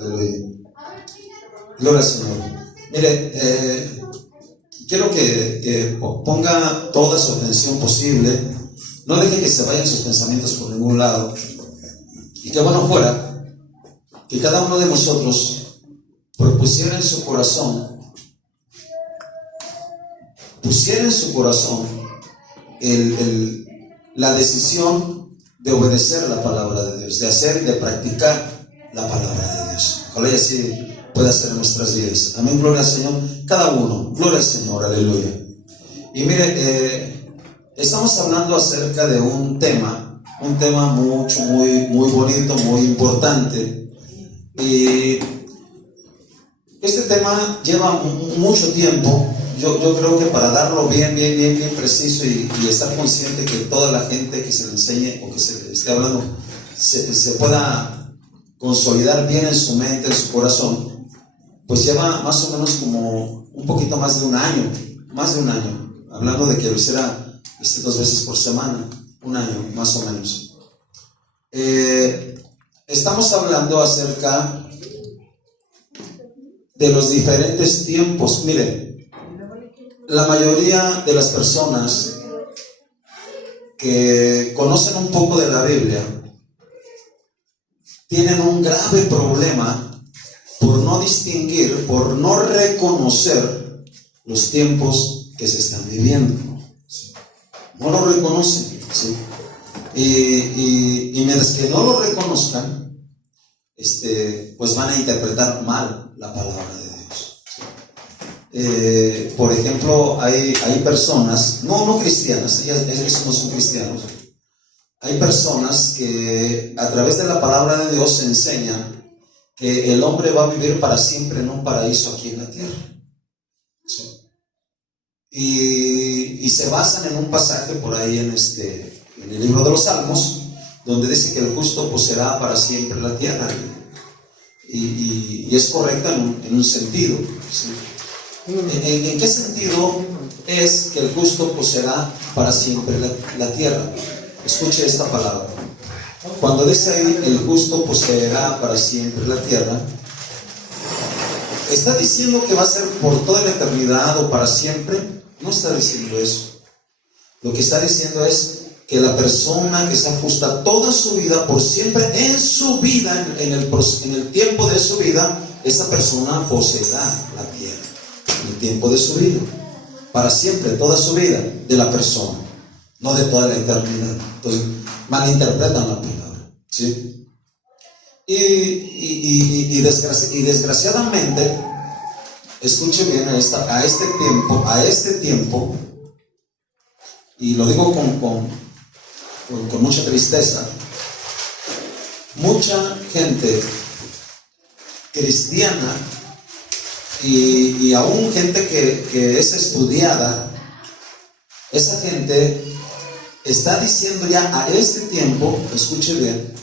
Aleluya. Gloria al Señor. Mire, quiero que ponga toda su atención posible. No deje que se vayan sus pensamientos por ningún lado. Y que bueno fuera que cada uno de nosotros propusiera en su corazón, pusiera en su corazón la decisión de obedecer la palabra de Dios, de hacer y de practicar la palabra de Dios. Ojalá y así pueda ser en nuestras vidas. Amén, gloria al Señor. Cada uno, gloria al Señor, aleluya. Y mire, estamos hablando acerca de un tema muy bonito, muy importante. Y este tema lleva mucho tiempo. Yo creo que para darlo bien preciso y estar consciente que toda la gente que se le enseñe o que se le esté hablando se pueda consolidar bien en su mente, en su corazón, pues lleva más o menos como un poquito más de un año, hablando de que lo hiciera 2 veces por semana, un año más o menos. Estamos hablando acerca de los diferentes tiempos. Mire, la mayoría de las personas que conocen un poco de la Biblia tienen un grave problema por no distinguir, por no reconocer los tiempos que se están viviendo. No lo reconocen, ¿sí? Y mientras que no lo reconozcan, pues van a interpretar mal la palabra de Dios. Por ejemplo, hay personas, no cristianas, ellos no son cristianos. Hay personas que a través de la palabra de Dios enseñan que el hombre va a vivir para siempre en un paraíso aquí en la tierra. ¿Sí? Y se basan en un pasaje por ahí en el libro de los Salmos, donde dice que el justo poseerá para siempre la tierra. Y es correcta en un sentido, ¿sí? ¿En qué sentido es que el justo poseerá para siempre la tierra? Escuche esta palabra. Cuando dice ahí el justo poseerá para siempre la tierra, ¿está diciendo que va a ser por toda la eternidad o para siempre? No está diciendo eso. Lo que está diciendo es que la persona que se ajusta toda su vida por siempre, en su vida, en el tiempo de su vida, esa persona poseerá la tierra. En el tiempo de su vida, para siempre, toda su vida, de la persona, no de toda la eternidad. Entonces malinterpretan la palabra, ¿sí? Y desgraciadamente, escuche bien a este tiempo, y lo digo con mucha tristeza, mucha gente cristiana y aún gente que es estudiada, esa gente está diciendo ya a este tiempo, escuche bien,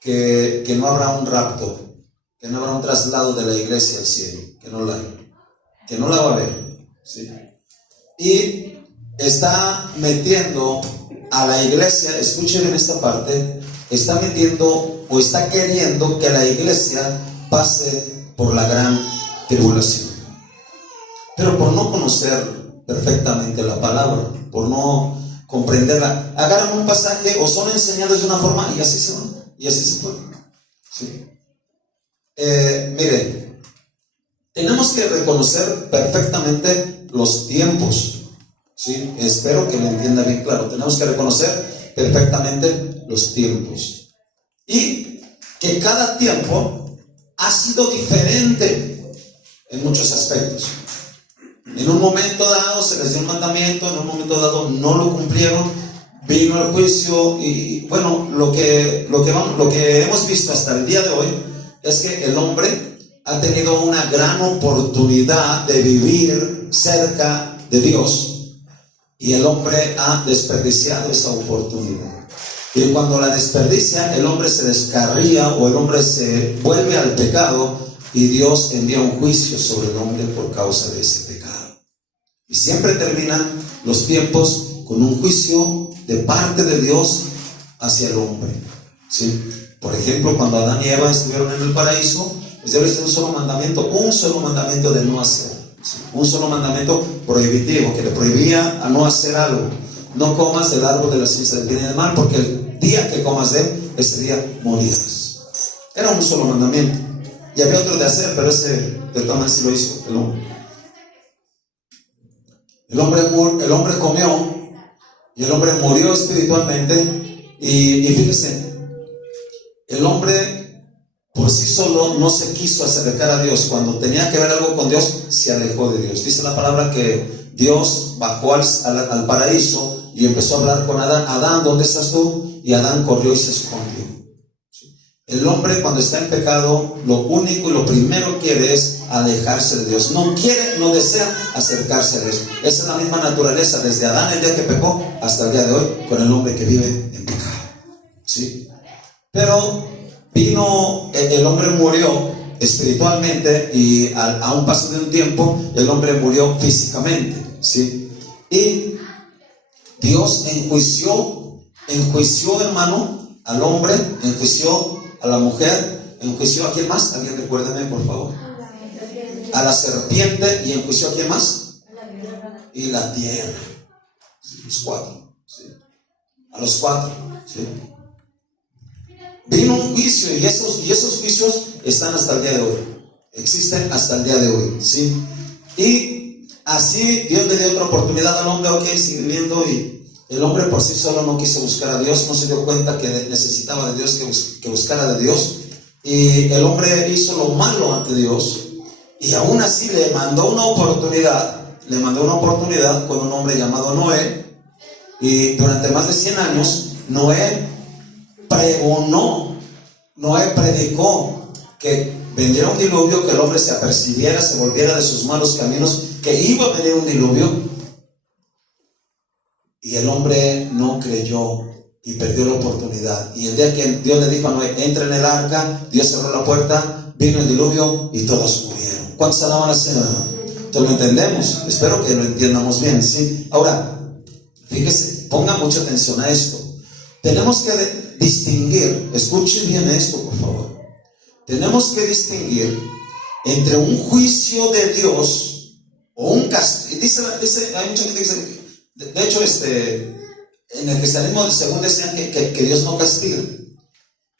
que no habrá un rapto, que no habrá un traslado de la iglesia al cielo, que no la va a haber, ¿sí? Y está metiendo a la iglesia, escuche bien esta parte, está metiendo o está queriendo que la iglesia pase por la gran tribulación, pero por no conocer perfectamente la palabra, por no comprenderla, agarran un pasaje o son enseñados de una forma y así se van, y así se fue, ¿sí? Mire, tenemos que reconocer perfectamente los tiempos, ¿sí? Espero que lo entienda bien claro. Tenemos que reconocer perfectamente los tiempos y que cada tiempo ha sido diferente en muchos aspectos. En un momento dado se les dio un mandamiento, en un momento dado no lo cumplieron, vino el juicio y bueno, lo que hemos visto hasta el día de hoy es que el hombre ha tenido una gran oportunidad de vivir cerca de Dios y el hombre ha desperdiciado esa oportunidad. Y cuando la desperdicia, el hombre se descarría o el hombre se vuelve al pecado y Dios envía un juicio sobre el hombre por causa de ese pecado. Y siempre terminan los tiempos con un juicio de parte de Dios hacia el hombre, ¿sí? Por ejemplo, cuando Adán y Eva estuvieron en el paraíso, Pues Dios le dice un solo mandamiento de no hacer. ¿Sí? Un solo mandamiento prohibitivo, que le prohibía a no hacer algo. No comas del árbol de la ciencia del bien y del mal, porque el día que comas de él, ese día morirás. Era un solo mandamiento. Y había otro de hacer, pero ese de todas sí lo hizo el hombre. El hombre comió y el hombre murió espiritualmente. Y fíjese, el hombre por sí solo no se quiso acercar a Dios. Cuando tenía que ver algo con Dios, se alejó de Dios. Dice la palabra que Dios bajó al paraíso y empezó a hablar con Adán. Adán, ¿dónde estás tú? Y Adán corrió y se escondió. El hombre, cuando está en pecado, lo único y lo primero que quiere es alejarse de Dios. No quiere, no desea acercarse a Dios. Esa es la misma naturaleza desde Adán el día que pecó hasta el día de hoy con el hombre que vive en pecado. ¿Sí? Pero vino, el hombre murió espiritualmente y a un paso de un tiempo el hombre murió físicamente. ¿Sí? Y Dios enjuició, hermano, al hombre, enjuició a la mujer, enjuició a quién más, alguien recuérdeme por favor, a la serpiente, y enjuició a quién más, y la tierra. Los cuatro, ¿sí? A los cuatro, ¿sí? Vino un juicio y esos juicios están hasta el día de hoy, existen hasta el día de hoy, ¿sí? Y así Dios le dio otra oportunidad al hombre, ok, sigue viviendo. Y el hombre por sí solo no quiso buscar a Dios, no se dio cuenta que necesitaba de Dios, que buscara de Dios. Y el hombre hizo lo malo ante Dios, y aún así le mandó una oportunidad con un hombre llamado Noé. Y durante más de 100 años Noé predicó que vendría un diluvio, que el hombre se apercibiera, se volviera de sus malos caminos, que iba a venir un diluvio. Y el hombre no creyó y perdió la oportunidad. Y el día que Dios le dijo a Noé, entra en el arca, Dios cerró la puerta, vino el diluvio y todos murieron. ¿Cuántos alaban al Señor? ¿Entonces lo entendemos? Espero que lo entiendamos bien, ¿sí? Ahora, fíjese, ponga mucha atención a esto. Tenemos que distinguir, escuche bien esto por favor. Tenemos que distinguir entre un juicio de Dios o un castigo. Dice, hay mucha gente que dice, de hecho, en el cristianismo según decían que Dios no castiga,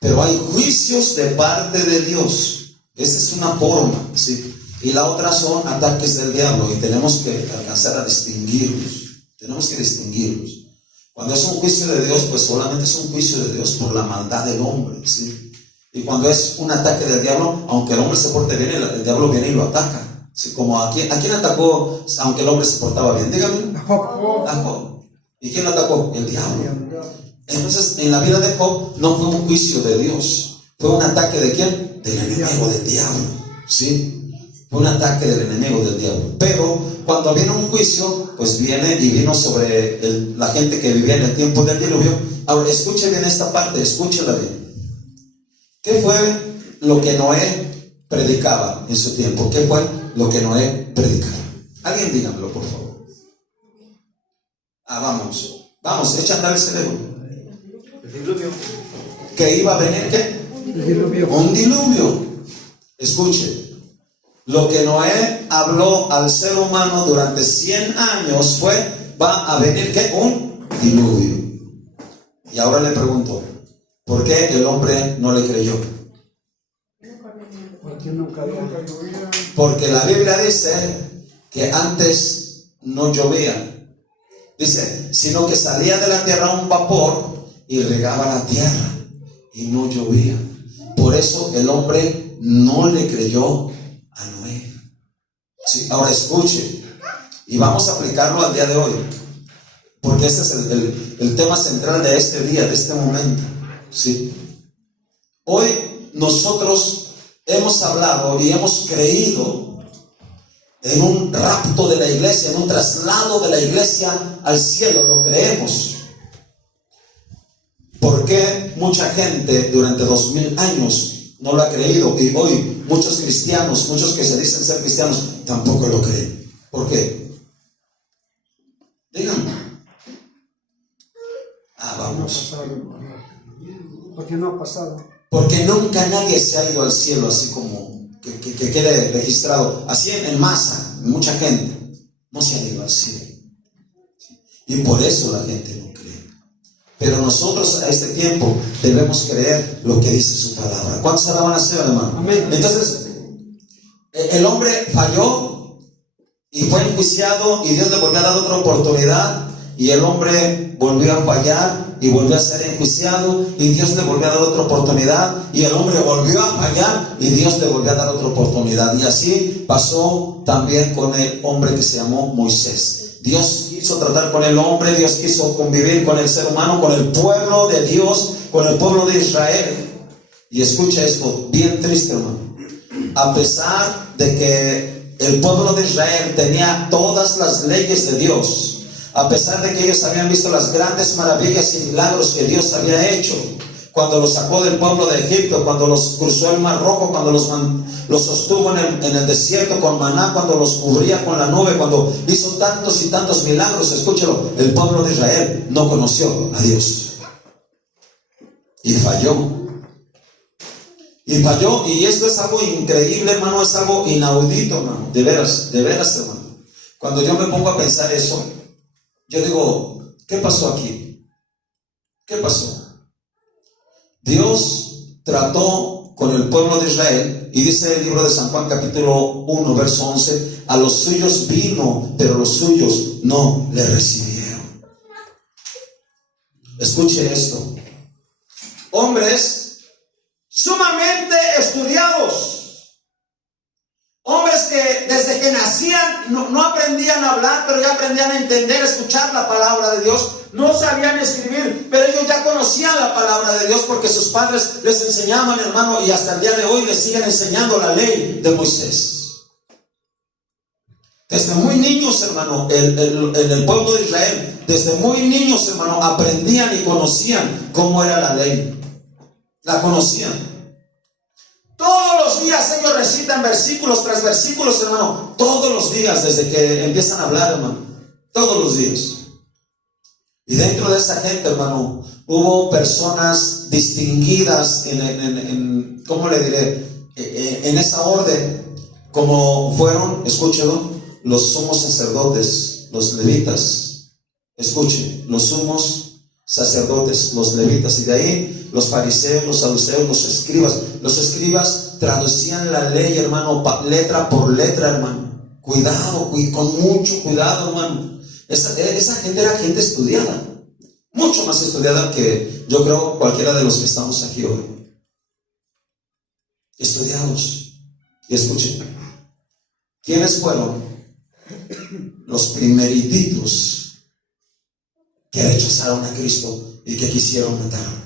pero hay juicios de parte de Dios. Esa es una forma, ¿sí? Y la otra son ataques del diablo, y tenemos que alcanzar a distinguirlos. Cuando es un juicio de Dios, pues solamente es un juicio de Dios por la maldad del hombre, ¿sí? Y cuando es un ataque del diablo, aunque el hombre se porte bien, el diablo viene y lo ataca. Sí, como ¿a quién atacó aunque el hombre se portaba bien? Dígame. A Job. ¿Y quién lo atacó? El diablo. Entonces, en la vida de Job no fue un juicio de Dios, fue un ataque ¿de quién? Del enemigo, del diablo. ¿Sí? Fue un ataque del enemigo, del diablo. Pero cuando viene un juicio, pues vino sobre la gente que vivía en el tiempo del diluvio. Ahora, escuche bien esta parte, escúchela bien. ¿Qué fue lo que Noé predicaba en su tiempo? ¿Qué fue lo que Noé predicaba? Alguien dígamelo, por favor. Vamos, echa a andar el cerebro. El diluvio. ¿Que iba a venir qué? El diluvio. Un diluvio. Escuche, lo que Noé habló al ser humano durante 100 años fue, va a venir ¿qué? Un diluvio. Y ahora le pregunto, ¿por qué el hombre no le creyó? Porque la Biblia dice que antes no llovía. Dice, sino que salía de la tierra un vapor y regaba la tierra y no llovía. Por eso el hombre no le creyó a Noé. Sí, ahora escuche, y vamos a aplicarlo al día de hoy, porque este es el tema central de este día, de este momento. Sí. Hoy nosotros hemos hablado y hemos creído en un rapto de la iglesia, en un traslado de la iglesia al cielo. Lo creemos. ¿Por qué mucha gente durante 2000 años no lo ha creído? Y hoy muchos cristianos, muchos que se dicen ser cristianos, tampoco lo creen. ¿Por qué? Díganme. Vamos. ¿Por qué no ha pasado? Porque nunca nadie se ha ido al cielo así como que quede registrado, así en masa, mucha gente, no se han ido al cielo. Y por eso la gente no cree. Pero nosotros a este tiempo debemos creer lo que dice su palabra. ¿Cuántos se la van a hacer, hermano? Amén. Entonces, el hombre falló y fue enjuiciado y Dios le volvió a dar otra oportunidad, y el hombre volvió a fallar y volvió a ser enjuiciado y Dios le volvió a dar otra oportunidad, y el hombre volvió a fallar y Dios le volvió a dar otra oportunidad. Y así pasó también con el hombre que se llamó Moisés. Dios quiso tratar con el hombre, Dios quiso convivir con el ser humano, con el pueblo de Dios, con el pueblo de Israel. Y escucha esto, bien triste, hermano. A pesar de que el pueblo de Israel tenía todas las leyes de Dios, a pesar de que ellos habían visto las grandes maravillas y milagros que Dios había hecho, cuando los sacó del pueblo de Egipto, cuando los cruzó el Mar Rojo, cuando los sostuvo en el desierto con maná, cuando los cubría con la nube, cuando hizo tantos y tantos milagros, escúchalo, el pueblo de Israel no conoció a Dios. Y falló. Y falló, y esto es algo increíble, hermano, es algo inaudito, hermano, de veras, hermano. Cuando yo me pongo a pensar eso, yo digo, ¿qué pasó aquí? ¿Qué pasó? Dios trató con el pueblo de Israel, y dice el libro de San Juan capítulo 1 verso 11, a los suyos vino, pero los suyos no le recibieron. Escuche esto. Hombres sumamente estudiados, hombres que desde que nacían no aprendían a hablar, pero ya aprendían a entender, escuchar la palabra de Dios. No sabían escribir, pero ellos ya conocían la palabra de Dios porque sus padres les enseñaban, hermano, y hasta el día de hoy les siguen enseñando la ley de Moisés. Desde muy niños, hermano, en el pueblo de Israel, desde muy niños, hermano, aprendían y conocían cómo era la ley. La conocían. Todos los días ellos recitan versículos tras versículos, hermano. Todos los días, desde que empiezan a hablar, hermano. Todos los días. Y dentro de esa gente, hermano, hubo personas distinguidas ¿cómo le diré? En esa orden, como fueron, escúchelo, los sumos sacerdotes, los levitas. Escuchen, los sumos sacerdotes, los levitas, y de ahí los fariseos, los saduceos, los escribas. Los escribas traducían la ley, hermano, letra por letra, hermano. Cuidado, con mucho cuidado, hermano. Esa gente era gente estudiada, mucho más estudiada que yo creo cualquiera de los que estamos aquí hoy. Estudiados. Y escuchen, ¿quiénes fueron los primerititos que rechazaron a Cristo y que quisieron matarlo?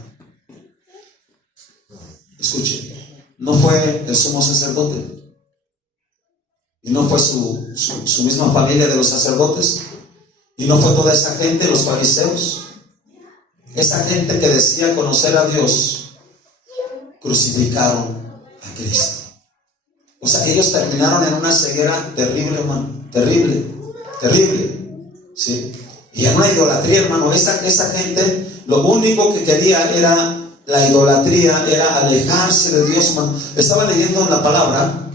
Escuchen, no fue el sumo sacerdote, y no fue su misma familia de los sacerdotes, y no fue toda esa gente, los fariseos, esa gente que decía conocer a Dios, crucificaron a Cristo. O sea, ellos terminaron en una ceguera terrible, hermano, terrible, ¿sí? Y en una idolatría, hermano. Esa gente, lo único que quería era la idolatría, era alejarse de Dios, hermano. Estaba leyendo en la palabra,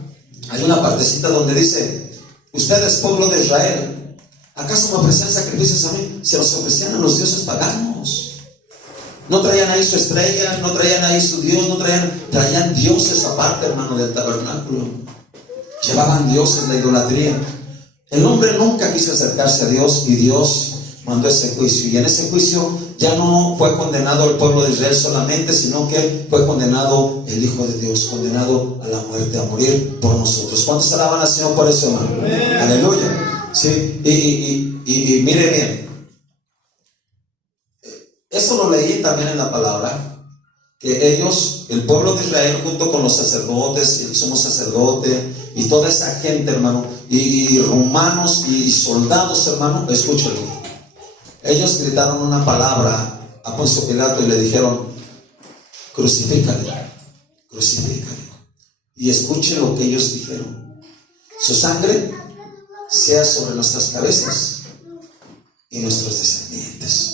hay una partecita donde dice: ustedes, pueblo de Israel, ¿acaso me ofrecían sacrificios a mí? Se los ofrecían a los dioses paganos. No traían ahí su estrella, no traían ahí su Dios, traían dioses aparte, hermano, del tabernáculo. Llevaban dioses, la idolatría. El hombre nunca quiso acercarse a Dios, y Dios mandó ese juicio. Y en ese juicio ya no fue condenado el pueblo de Israel solamente, sino que fue condenado el Hijo de Dios, condenado a la muerte, a morir por nosotros. ¿Cuántos alaban al Señor por eso, hermano? Amén. Aleluya. Sí, y mire bien, eso lo leí también en la palabra, que ellos, el pueblo de Israel, junto con los sacerdotes, el sumo sacerdote y toda esa gente, hermano, y romanos y soldados, hermano, escúchalo, ellos gritaron una palabra a Poncio Pilato y le dijeron: crucifícale, crucifícale. Y escuchen lo que ellos dijeron: su sangre sea sobre nuestras cabezas y nuestros descendientes.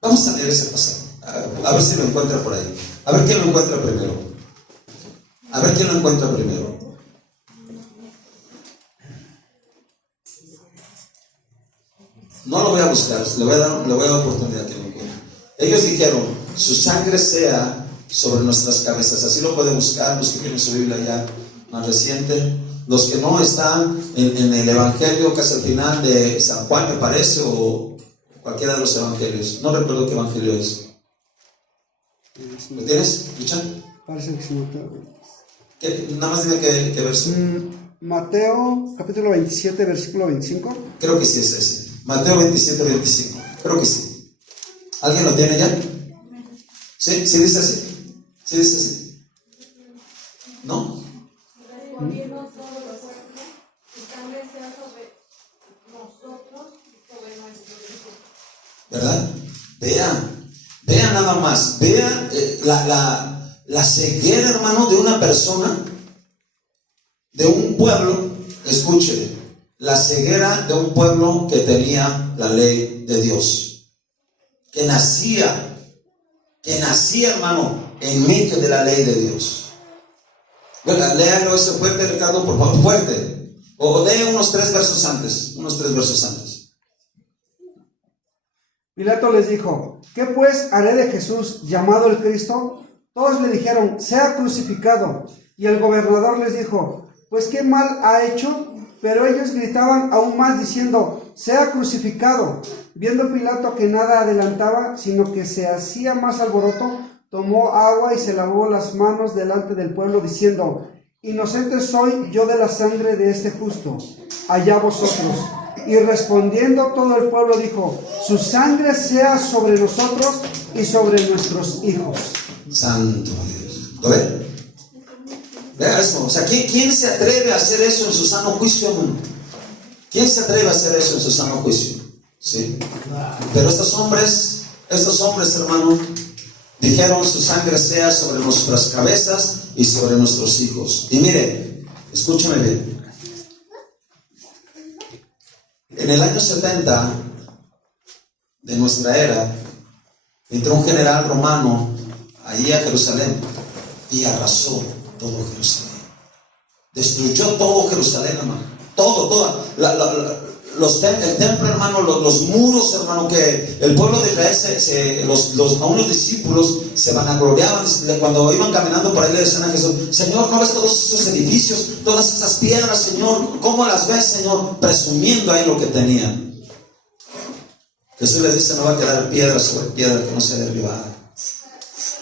Vamos a leer ese pasaje, a ver si lo encuentra por ahí. A ver quién lo encuentra primero. A ver quién lo encuentra primero. No lo voy a buscar, le voy a dar oportunidad que lo encuentre. Ellos dijeron, su sangre sea sobre nuestras cabezas. Así lo pueden buscar los que tienen su Biblia ya más reciente. Los que no están en el Evangelio, casi al final de San Juan, me parece, o cualquiera de los evangelios. No recuerdo qué evangelio es. ¿Lo tienes, Richard? Parece que sí, Nada más dime qué verso. Mateo, capítulo 27, versículo 25. Creo que sí es ese. Mateo 27, 25. Creo que sí. ¿Alguien lo tiene ya? ¿Sí? ¿Sí dice así? ¿Sí dice así? ¿No? ¿Verdad? Vean nada más. Vean la ceguera, hermano, de una persona, de un pueblo. Escuche, la ceguera de un pueblo que tenía la ley de Dios, que nacía, hermano, en medio de la ley de Dios. Bueno, léalo ese fuerte, Ricardo, por favor, fuerte. O lee unos 3 versos antes. Pilato les dijo: ¿qué pues haré de Jesús, llamado el Cristo? Todos le dijeron: sea crucificado. Y el gobernador les dijo: pues qué mal ha hecho. Pero ellos gritaban aún más diciendo: sea crucificado. Viendo Pilato que nada adelantaba, sino que se hacía más alboroto, tomó agua y se lavó las manos delante del pueblo, diciendo: inocente soy yo de la sangre de este justo, allá vosotros. Y respondiendo todo el pueblo dijo: su sangre sea sobre nosotros y sobre nuestros hijos. Santo Dios. ¿Lo ven? Vea eso. O sea, ¿quién se atreve a hacer eso en su sano juicio, hermano? ¿Quién se atreve a hacer eso en su sano juicio? ¿Sí? Pero estos hombres, hermano, dijeron: su sangre sea sobre nuestras cabezas y sobre nuestros hijos. Y mire, escúcheme bien. En el año 70 de nuestra era, entró un general romano allí a Jerusalén y arrasó todo Jerusalén. Destruyó todo Jerusalén, hermano. Todo. El templo, hermano, los muros, hermano, que el pueblo de Israel, a unos discípulos se vanagloriaban cuando iban caminando por ahí. Le decían a Jesús: Señor, ¿no ves todos esos edificios, todas esas piedras, Señor? ¿Cómo las ves, Señor? Presumiendo ahí lo que tenían. Jesús les dice: no va a quedar piedra sobre piedra que no sea derribada.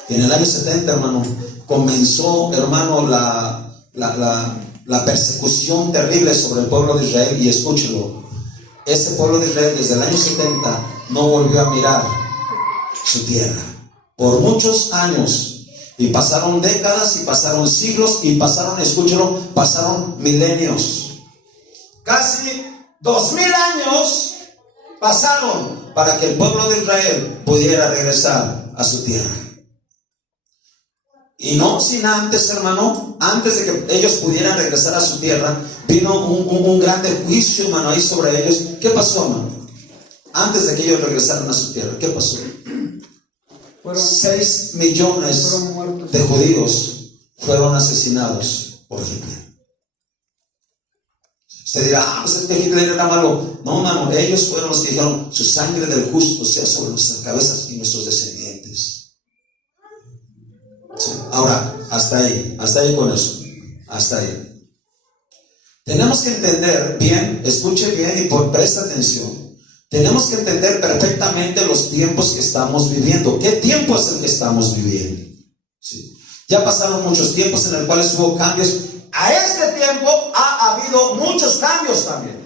Y en el año 70, hermano, comenzó, hermano, la persecución terrible sobre el pueblo de Israel. Y escúchelo, ese pueblo de Israel desde el año 70 no volvió a mirar su tierra por muchos años, y pasaron décadas y pasaron siglos y pasaron milenios. Casi 2000 años pasaron para que el pueblo de Israel pudiera regresar a su tierra. Y no sin antes, hermano, antes de que ellos pudieran regresar a su tierra, vino un grande juicio, hermano, ahí sobre ellos. ¿Qué pasó, hermano? Antes de que ellos regresaran a su tierra, ¿qué pasó? 6 millones de judíos fueron asesinados por Hitler. Usted dirá: pues es que Hitler era malo. No, hermano, ellos fueron los que dijeron: su sangre del justo sea sobre nuestras cabezas y nuestros descendientes. Sí. Ahora, hasta ahí con eso, hasta ahí. Tenemos que entender bien, escuche bien y presta atención. Tenemos que entender perfectamente los tiempos que estamos viviendo. ¿Qué tiempo es el que estamos viviendo? Sí. Ya pasaron muchos tiempos en los cuales hubo cambios. A este tiempo ha habido muchos cambios también.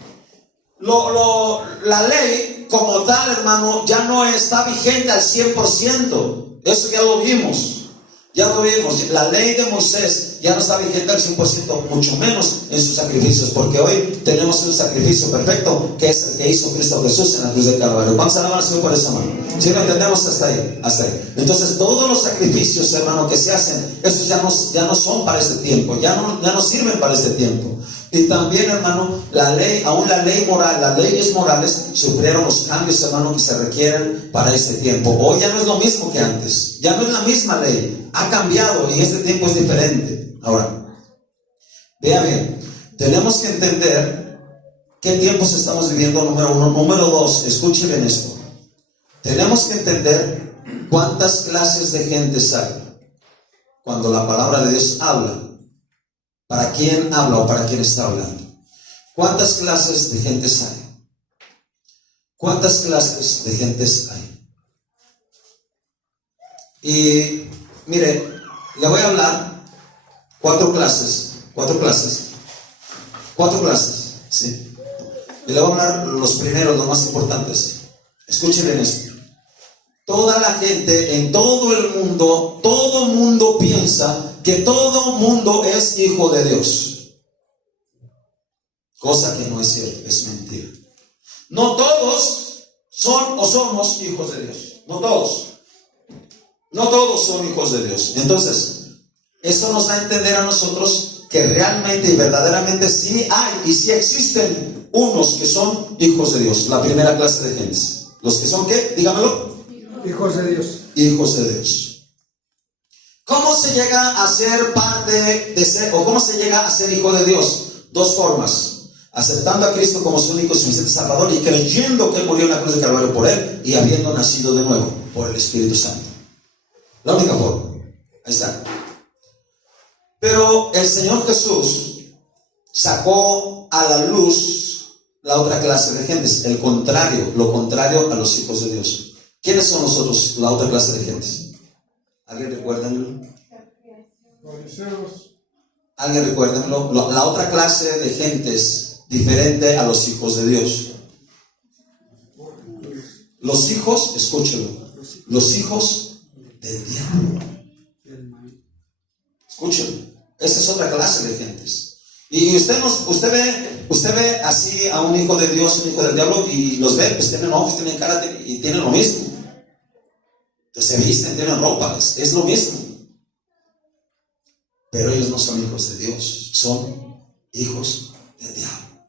La ley como tal, hermano, ya no está vigente al 100%. Eso ya lo vimos. La ley de Moisés ya no está vigente al 100%, mucho menos en sus sacrificios, porque hoy tenemos un sacrificio perfecto, que es el que hizo Cristo Jesús en la cruz del Calvario. Vamos a alabar al Señor por esa mano. ¿Sí lo entendemos hasta ahí? Entonces, todos los sacrificios, hermano, que se hacen, esos ya no son para este tiempo, ya no sirven para este tiempo. Y también, hermano, aún la ley moral, las leyes morales sufrieron los cambios, hermano, que se requieren para este tiempo. Hoy ya no es lo mismo que antes, ya no es la misma ley, ha cambiado y este tiempo es diferente. Ahora, Vea bien, tenemos que entender qué tiempos estamos viviendo, número uno. Número dos, escuchen bien esto. Tenemos que entender cuántas clases de gentes hay cuando la palabra de Dios habla. ¿Para quién habla o para quién está hablando? ¿Cuántas clases de gentes hay? ¿Cuántas clases de gentes hay? Y mire, le voy a hablar cuatro clases, ¿sí? Y le voy a hablar los primeros, los más importantes. Escuchen bien esto. Toda la gente en todo mundo piensa que todo mundo es hijo de Dios. Cosa que no es cierto, es mentira. No todos son o somos hijos de Dios. No todos. No todos son hijos de Dios. Entonces, eso nos da a entender a nosotros que realmente y verdaderamente sí hay y sí existen unos que son hijos de Dios. La primera clase de gentes. ¿Los que son qué? Dígamelo. Hijos de Dios. Hijos de Dios. ¿Cómo se llega a ser parte de ser, o cómo se llega a ser hijo de Dios? Dos formas. Aceptando a Cristo como su único y suficiente Salvador y creyendo que Él murió en la cruz de Calvario por Él y habiendo nacido de nuevo por el Espíritu Santo. La única forma. Ahí está. Pero el Señor Jesús sacó a la luz la otra clase de gentes, lo contrario a los hijos de Dios. ¿Quiénes son nosotros, la otra clase de gentes? ¿Alguien recuérdenlo? ¿Alguien recuérdenlo? La otra clase de gentes diferente a los hijos de Dios. Los hijos, escúchelo, los hijos del diablo. Escúchelo. Esa es otra clase de gentes. Y usted ve así a un hijo de Dios, un hijo del diablo, y los ve, pues tienen ojos, tienen cara y tienen lo mismo. Entonces se visten, tienen ropa, es lo mismo. Pero ellos no son hijos de Dios, son hijos del diablo.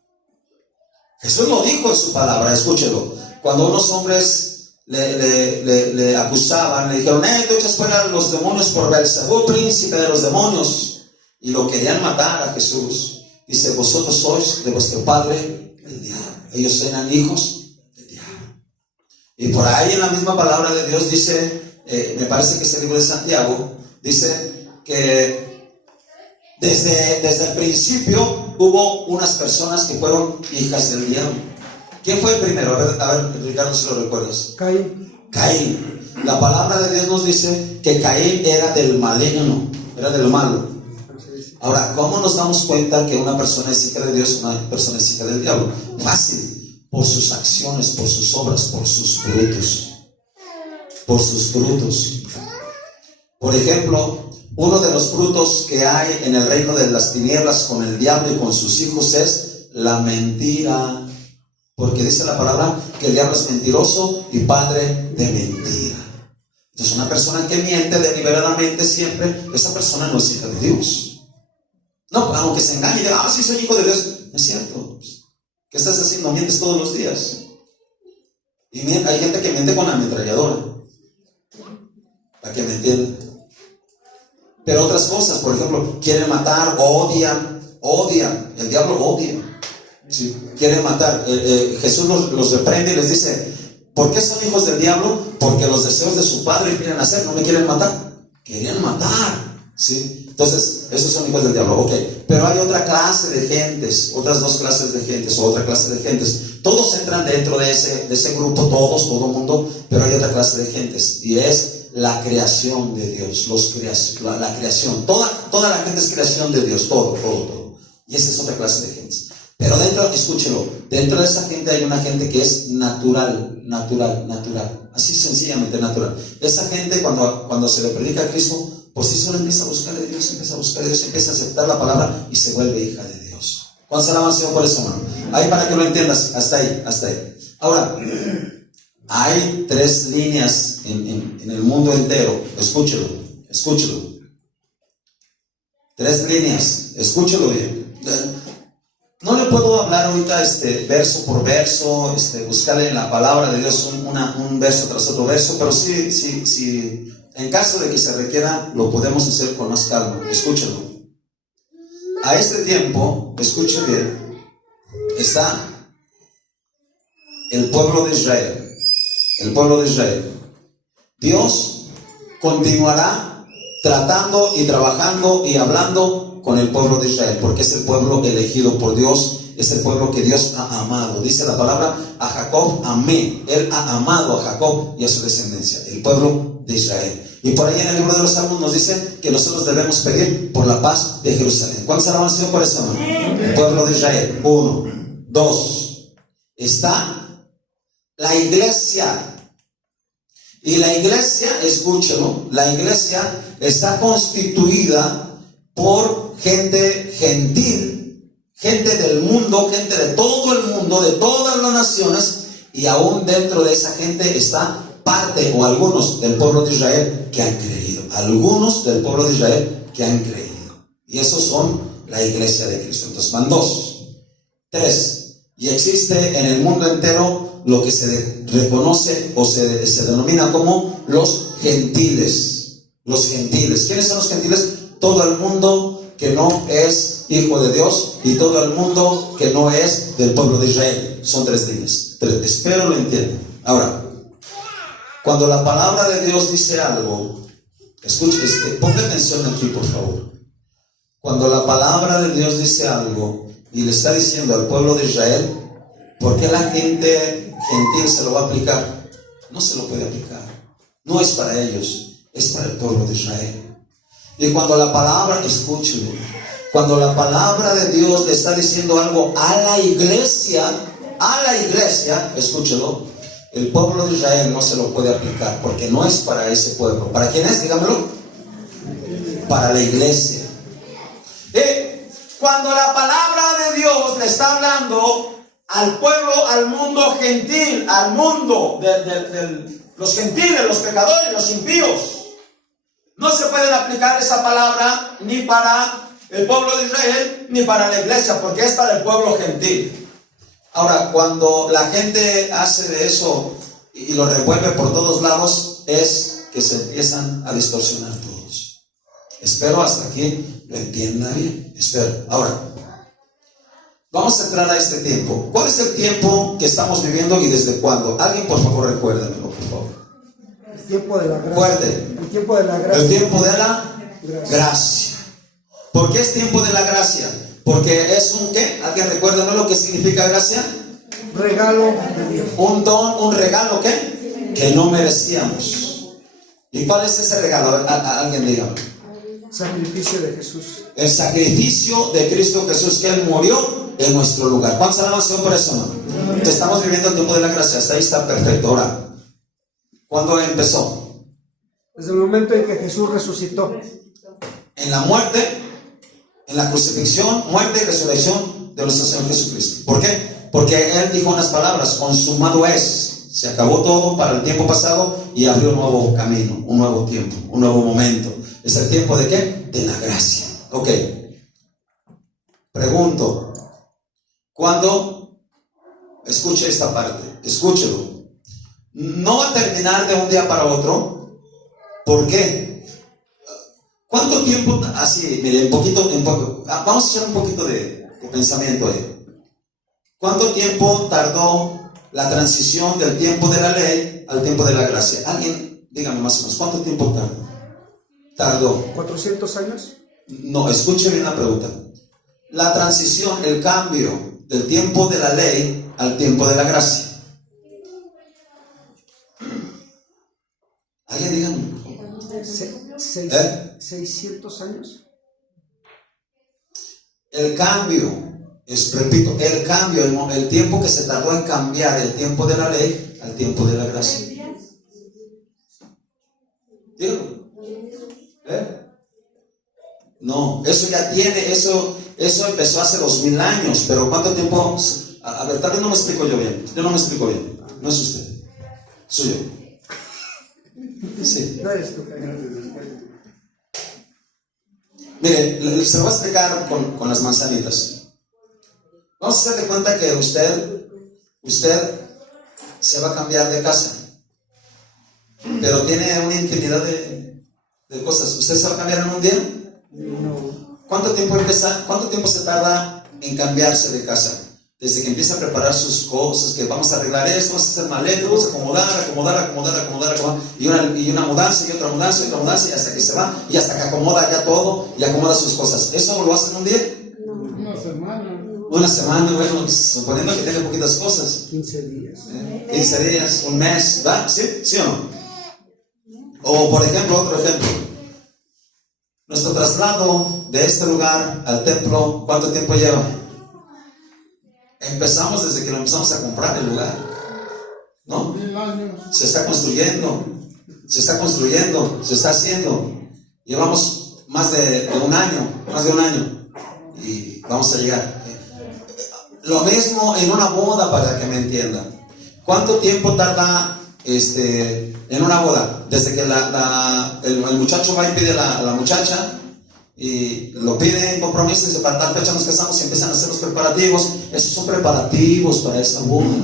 Jesús lo dijo en su palabra, escúchelo. Cuando unos hombres le acusaban, le dijeron: tú echas fuera los demonios por Beelzebú, príncipe de los demonios. Y lo querían matar a Jesús. Dice: vosotros sois de vuestro padre el diablo. Ellos eran hijos del diablo. Y por ahí en la misma palabra de Dios dice, me parece que es el libro de Santiago, dice que desde el principio hubo unas personas que fueron hijas del diablo. ¿Quién fue el primero? A ver, Ricardo, si lo recuerdas. Caín. La palabra de Dios nos dice que Caín era del maligno, era del malo. Ahora, ¿cómo nos damos cuenta que una persona es hija de Dios, una persona es hija del diablo? Fácil, por sus acciones, por sus obras, por sus frutos. Por sus frutos. Por ejemplo, uno de los frutos que hay en el reino de las tinieblas con el diablo y con sus hijos es la mentira. Porque dice la palabra que el diablo es mentiroso y padre de mentira. Entonces, una persona que miente deliberadamente siempre, esa persona no es hija de Dios. No, aunque se engañe y diga: sí, soy hijo de Dios. No es cierto. ¿Qué estás haciendo? Mientes todos los días. Y hay gente que miente con la ametralladora, para que me entiendan. Pero otras cosas, por ejemplo, quieren matar, odian. El diablo odia. ¿Sí? Quieren matar. Jesús los reprende y les dice: ¿por qué son hijos del diablo? Porque los deseos de su padre quieren hacer, no me quieren matar. Querían matar. ¿Sí? Entonces, esos son hijos del diablo, ok. Pero hay otra clase de gentes, otras dos clases de gentes, o otra clase de gentes. Todos entran dentro de ese grupo, todo mundo, pero hay otra clase de gentes, y es la creación de Dios, la creación. Toda la gente es creación de Dios, todo. Y esa es otra clase de gentes. Pero dentro, escúchelo, dentro de esa gente hay una gente que es natural. Así sencillamente natural. Esa gente cuando se le predica a Cristo, por sí sola empieza a buscar a Dios, empieza a aceptar la palabra y se vuelve hija de Dios. ¿Cuántos alaban al Señor por eso, hermano? Ahí para que lo entiendas, hasta ahí. Ahora, hay tres líneas en el mundo entero. Escúchelo. Tres líneas, escúchelo bien. No le puedo hablar ahorita verso por verso, buscarle en la palabra de Dios un verso tras otro verso, pero sí, en caso de que se requiera, lo podemos hacer con más calma. Escúchalo. a este tiempo, escuche bien, está el pueblo de Israel. El pueblo de Israel. Dios continuará tratando y trabajando y hablando con el pueblo de Israel, porque es el pueblo elegido por Dios, es el pueblo que Dios ha amado. Dice la palabra, a Jacob amé. Él ha amado a Jacob y a su descendencia, el pueblo de Israel. Y por ahí en el libro de los Salmos nos dice que nosotros debemos pedir por la paz de Jerusalén. ¿Cuántos alaban al Señor por eso? El pueblo de Israel. 1, 2. Está la iglesia. Y la iglesia, escúchelo, la iglesia está constituida por gente gentil, gente del mundo, gente de todo el mundo, de todas las naciones, y aún dentro de esa gente está parte o algunos del pueblo de Israel que han creído. Algunos del pueblo de Israel que han creído. Y esos son la iglesia de Cristo. Entonces van 2. 3. Y existe en el mundo entero lo que se reconoce o se denomina como los gentiles. Los gentiles. ¿Quiénes son los gentiles? Todo el mundo que no es hijo de Dios y todo el mundo que no es del pueblo de Israel. Son 3 líneas. Espero lo entiendan. Ahora, cuando la palabra de Dios dice algo, escuche, ponle atención aquí, por favor. Cuando la palabra de Dios dice algo y le está diciendo al pueblo de Israel, ¿por qué la gente gentil se lo va a aplicar? No se lo puede aplicar. No es para ellos, es para el pueblo de Israel. Y cuando la palabra, escúchelo, cuando la palabra de Dios le está diciendo algo a la iglesia, escúchelo, el pueblo de Israel no se lo puede aplicar porque no es para ese pueblo. ¿Para quién es? Dígamelo. Para la iglesia. Cuando la palabra de Dios le está hablando al pueblo, al mundo gentil, al mundo de los gentiles, los pecadores, los impíos, no se pueden aplicar esa palabra ni para el pueblo de Israel ni para la iglesia, porque es para el pueblo gentil. Ahora, cuando la gente hace de eso y lo revuelve por todos lados, es que se empiezan a distorsionar todos. Espero hasta aquí lo entienda bien. Espero. Ahora, vamos a entrar a este tiempo. ¿Cuál es el tiempo que estamos viviendo y desde cuándo? Alguien, por favor, recuérdamelo, por favor. El tiempo de la gracia. Fuerte. El tiempo de la gracia. El tiempo de la gracia. ¿Por qué es tiempo de la gracia? Porque es un ¿qué? ¿Alguien recuérdame lo que significa gracia? Regalo de Dios. Un don, un regalo ¿qué? Que no merecíamos. ¿Y cuál es ese regalo? Alguien diga. Sacrificio de Jesús. El sacrificio de Cristo Jesús, que Él murió en nuestro lugar. ¿Cuántos alaban al Señor por eso? ¿No? Entonces estamos viviendo el tiempo de la gracia. Hasta ahí está perfecto. Ahora, ¿cuándo empezó? Desde el momento en que Jesús resucitó. En la muerte, en la crucifixión, muerte y resurrección de nuestro Señor Jesucristo. ¿Por qué? Porque Él dijo unas palabras: consumado es. Se acabó todo para el tiempo pasado y abrió un nuevo camino, un nuevo tiempo, un nuevo momento. ¿Es el tiempo de qué? De la gracia. Ok. Pregunto, ¿cuándo? Escuche esta parte, escúchelo. No va a terminar de un día para otro. ¿Por qué? ¿Cuánto tiempo? Así, mire, vamos a echar un poquito de pensamiento ahí. ¿Cuánto tiempo tardó la transición del tiempo de la ley al tiempo de la gracia? Alguien, dígame más o menos, ¿cuánto tiempo tardó? 400 años. No, escuche bien la pregunta. La transición, el cambio del tiempo de la ley al tiempo de la gracia. Alguien dígame, por favor. 600 años. El cambio, repito, el cambio, el tiempo que se tardó en cambiar el tiempo de la ley al tiempo de la gracia. Dígalo. No, eso ya tiene, eso empezó hace 2000 años, pero ¿cuánto tiempo? A ver, tal vez no me explico yo bien. Yo no me explico bien. No es usted, soy yo. Sí. No eres tú. Mire, se lo voy a explicar con las manzanitas. Vamos a hacer de cuenta que usted se va a cambiar de casa, pero tiene una infinidad de cosas. ¿Usted se va a cambiar en un día? No. ¿Cuánto tiempo se tarda en cambiarse de casa? Desde que empieza a preparar sus cosas, que vamos a arreglar esto, vamos a hacer maletas, vamos a acomodar, y una mudanza, y otra mudanza, y hasta que se va, y hasta que acomoda ya todo, y acomoda sus cosas. ¿Eso lo hacen un día? Una semana. Una semana, bueno, suponiendo que tiene poquitas cosas. 15 días. 15 días, un mes, ¿va? ¿Sí? ¿Sí o no? O por ejemplo, otro ejemplo. Nuestro traslado de este lugar al templo, ¿cuánto tiempo lleva? Empezamos desde que lo empezamos a comprar el lugar, ¿no? 1000 años. Se está construyendo, se está haciendo. Llevamos más de un año, y vamos a llegar. Lo mismo en una boda, para que me entiendan. ¿Cuánto tiempo tarda en una boda? Desde que el muchacho va y pide a la muchacha, y lo pide en compromiso, y dice, para tal fecha nos casamos, y empiezan a hacer los preparativos. Esos son preparativos para esa boda.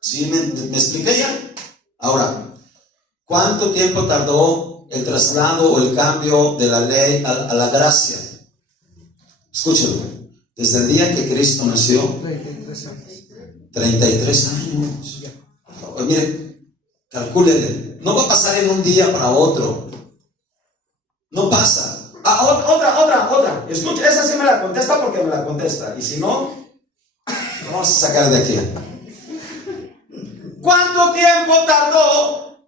¿Sí me expliqué ya? Ahora, ¿cuánto tiempo tardó el traslado o el cambio de la ley a la gracia? Escúchalo. Desde el día que Cristo nació, 33 años. 33 años. Pues mire, calcúlele. No va a pasar en un día para otro. No pasa. Otra. Escucha, esa sí me la contesta porque me la contesta. Y si no, vamos a sacar de aquí. ¿Cuánto tiempo tardó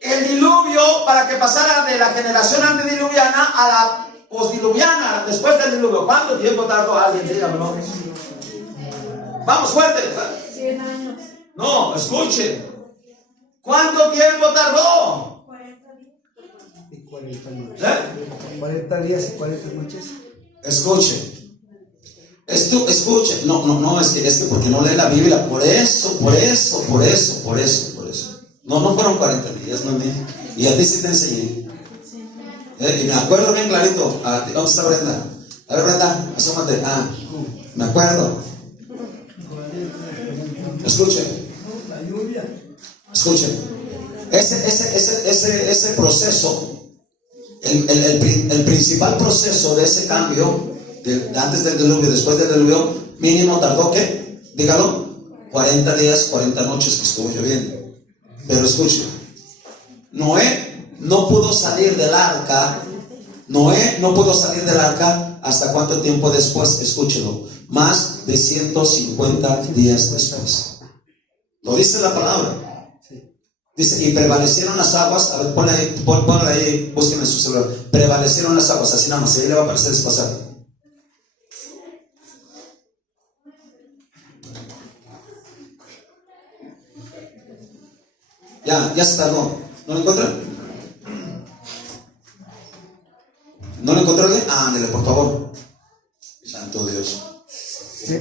el diluvio para que pasara de la generación antediluviana a la postdiluviana, después del diluvio? ¿Cuánto tiempo tardó? Alguien, dígamelo. Vamos, fuerte. 100 años. No, escuche. ¿Cuánto tiempo tardó? 40 días. Y 40 noches. 40 días y 40 noches. Escuche. Escuche. No, es que porque no lee la Biblia. Por eso. No fueron 40 días, no es. Y a ti sí te enseñé. Y me acuerdo bien clarito. ¿Dónde está Brenda? A ver, Brenda, asómate. Me acuerdo. Escuche. Ese proceso, el principal proceso de ese cambio, antes del diluvio, después del diluvio, mínimo tardó, ¿qué? Dígalo, 40 días, 40 noches que estuvo lloviendo. Pero escuche, Noé no pudo salir del arca. ¿Hasta cuánto tiempo después? Escúchelo, más de 150 días después. Lo dice la palabra. Dice, y prevalecieron las aguas. A ver, ponle ahí, busquen en su celular. Prevalecieron las aguas, así nada más, ahí le va a aparecer desfasado. Ya se tardó. ¿No lo encuentran? ¿No lo encontró alguien? Ándale, por favor. Santo Dios. Sí.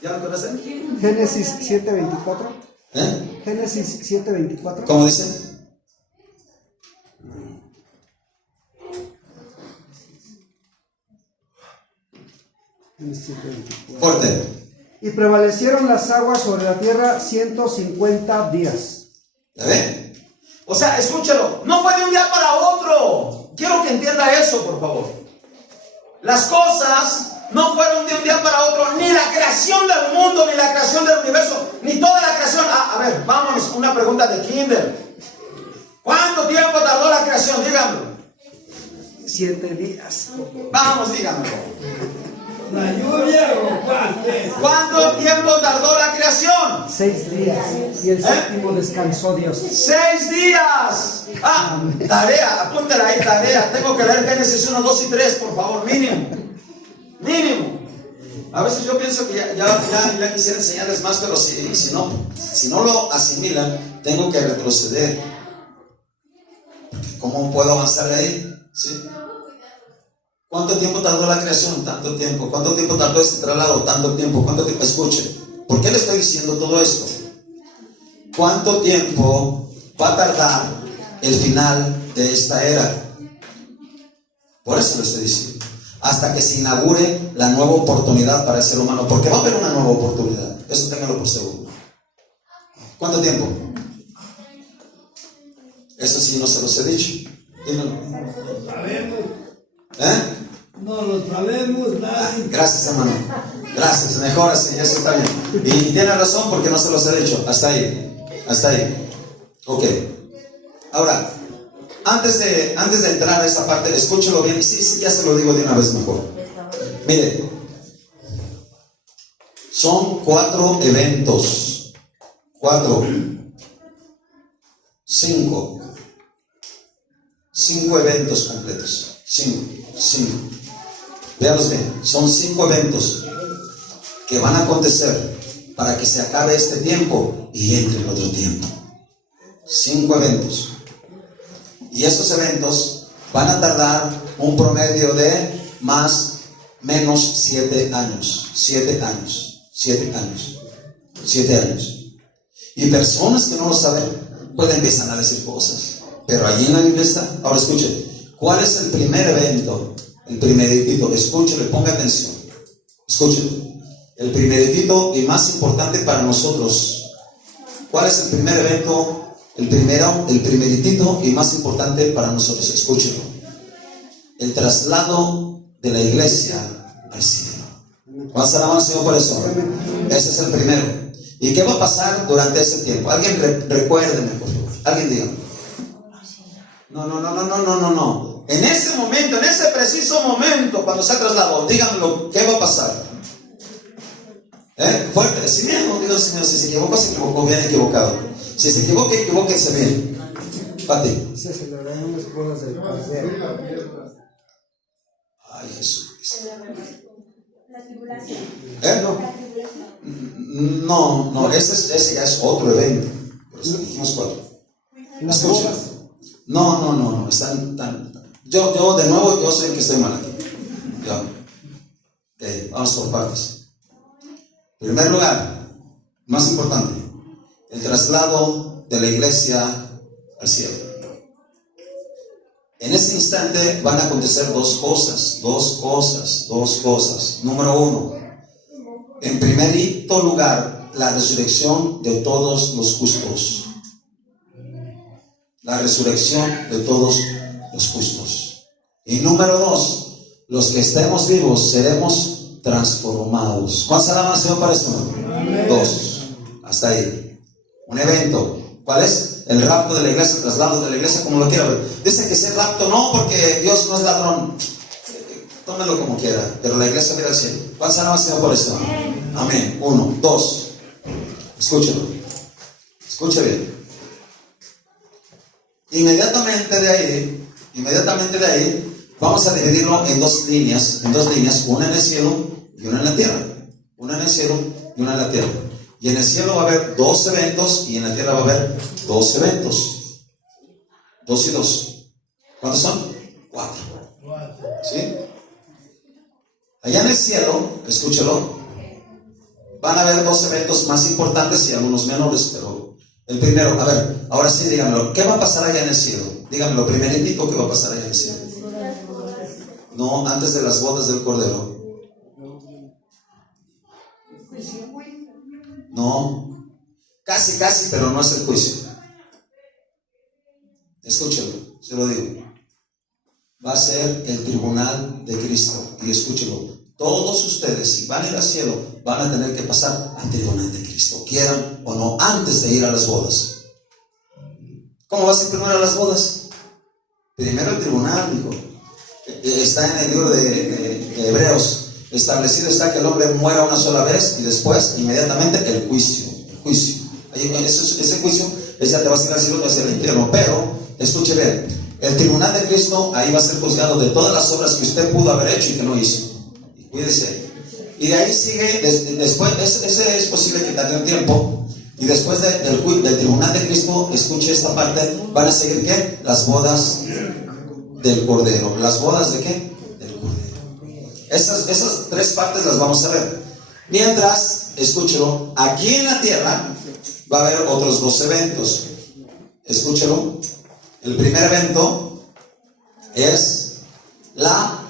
¿Ya lo conocen? Génesis 7:24. Génesis 7:24. ¿Cómo dice? Génesis 7:24. Fuerte. Y prevalecieron las aguas sobre la tierra 150 días. ¿Ya ven? O sea, escúchalo. No fue de un día para otro. Quiero que entienda eso, por favor. Las cosas no fueron de un día para otro. Ni la creación del mundo, ni la creación del universo, ni toda la creación. A ver, vámonos. Una pregunta de Kinder. ¿Cuánto tiempo tardó la creación? Díganmelo. 7 días. Vamos, díganmelo. La lluvia o ¿Cuánto tiempo tardó la creación? 6 días. Y el séptimo descansó Dios. 6 días. Tarea, apúntala ahí, tarea. Tengo que leer Génesis 1, 2 y 3, por favor, mínimo. A veces yo pienso que ya quisiera enseñarles más, pero si no lo asimilan, tengo que retroceder. ¿Cómo puedo avanzar de ahí? ¿Sí? ¿Cuánto tiempo tardó la creación? Tanto tiempo. ¿Cuánto tiempo tardó este traslado? Tanto tiempo. ¿Cuánto tiempo? Escuche, ¿por qué le estoy diciendo todo esto? ¿Cuánto tiempo va a tardar el final de esta era? Por eso lo estoy diciendo. Hasta que se inaugure la nueva oportunidad para el ser humano. Porque va a haber una nueva oportunidad. Eso ténganlo por seguro. ¿Cuánto tiempo? Eso sí no se los he dicho. Díganlo. No lo sabemos nadie. Gracias, hermano. Gracias, mejor así, eso está bien. Y tiene razón porque no se los he dicho. Hasta ahí. Hasta ahí. Ok. Ahora, antes de entrar a esa parte, escúchelo bien. Sí, ya se lo digo de una vez mejor. Mire, son 4 eventos. 4. 5. 5 eventos completos. 5. Veamos bien, son 5 eventos que van a acontecer para que se acabe este tiempo y entre el otro tiempo. 5 eventos. Y estos eventos van a tardar un promedio de menos 7 años. 7 años. 7 años. 7 años. Y personas que no lo saben pueden empezar a decir cosas. Pero allí en la Biblia está. Ahora escuchen, ¿cuál es el primer evento? El primeritito, escúchelo, ponga atención. Escúchelo. El primeritito y más importante para nosotros. ¿Cuál es el primer evento? El primeritito y más importante para nosotros. Escúchelo. El traslado de la iglesia al cielo. ¿Vamos a alabar al Señor por eso? Ese es el primero. ¿Y qué va a pasar durante ese tiempo? Alguien recuérdeme, por favor. Alguien diga. No. En ese momento, en ese preciso momento, cuando se ha trasladado, díganlo, ¿qué va a pasar? Fuerte, si bien, Dios mío, si se equivocó, bien equivocado. Si se equivoca, equivóquense bien. Pati. Se celebrarán las bodas del Cordero. Ay, Jesucristo. La tribulación. No, ese ya es otro evento. Por eso dijimos 4. Las bodas. No, están tan. Yo de nuevo, yo soy el que estoy mal aquí. Vamos por partes. En primer lugar, más importante, el traslado de la iglesia al cielo. En ese instante van a acontecer dos cosas. Número 1, en primerito lugar, la resurrección de todos los justos. La resurrección de todos los justos. Y número 2, los que estemos vivos seremos transformados. ¿Cuántos alaban al Señor para eso? 2. Hasta ahí. Un evento. ¿Cuál es? El rapto de la iglesia, el traslado de la iglesia, como lo quiera ver. Dicen que ese rapto no, porque Dios no es ladrón. Tómelo como quiera, pero la iglesia mira al cielo. ¿Cuántos alaban al Señor por eso? Amén. 1, 2. Escúchelo. Escuche bien. Inmediatamente de ahí, vamos a dividirlo en dos líneas, una en el cielo y una en la tierra. Una en el cielo y una en la tierra. Y en el cielo va a haber 2 eventos y en la tierra va a haber 2 eventos. 2 y 2. ¿Cuántos son? 4. ¿Sí? Allá en el cielo, escúchelo, van a haber 2 eventos más importantes y algunos menores, pero el primero, a ver, ahora sí díganmelo, ¿qué va a pasar allá en el cielo? Díganmelo, primerito, ¿qué va a pasar allá en el cielo? No, antes de las bodas del Cordero. No, casi, pero no es el juicio. Escúchelo, se lo digo. Va a ser el tribunal de Cristo. Y escúchelo, todos ustedes, si van a ir al cielo, van a tener que pasar al tribunal de Cristo, quieran o no, antes de ir a las bodas. ¿Cómo vas a ir primero a las bodas? Primero el tribunal, dijo. Está en el libro de Hebreos. Establecido está que el hombre muera una sola vez y después, inmediatamente, el juicio. Ese juicio, ya te vas a ir al cielo, te vas a ir al infierno. Pero, escuche bien, el tribunal de Cristo, ahí va a ser juzgado de todas las obras que usted pudo haber hecho y que no hizo. Y cuídese. Y de ahí sigue, después, ese es posible que tarde un tiempo. Y después del tribunal de Cristo, escuche esta parte, van a seguir ¿qué? Las bodas del Cordero. ¿Las bodas de qué? Del Cordero. Esas 3 partes las vamos a ver. Mientras, escúchelo, aquí en la tierra va a haber otros 2 eventos. Escúchelo. El primer evento es la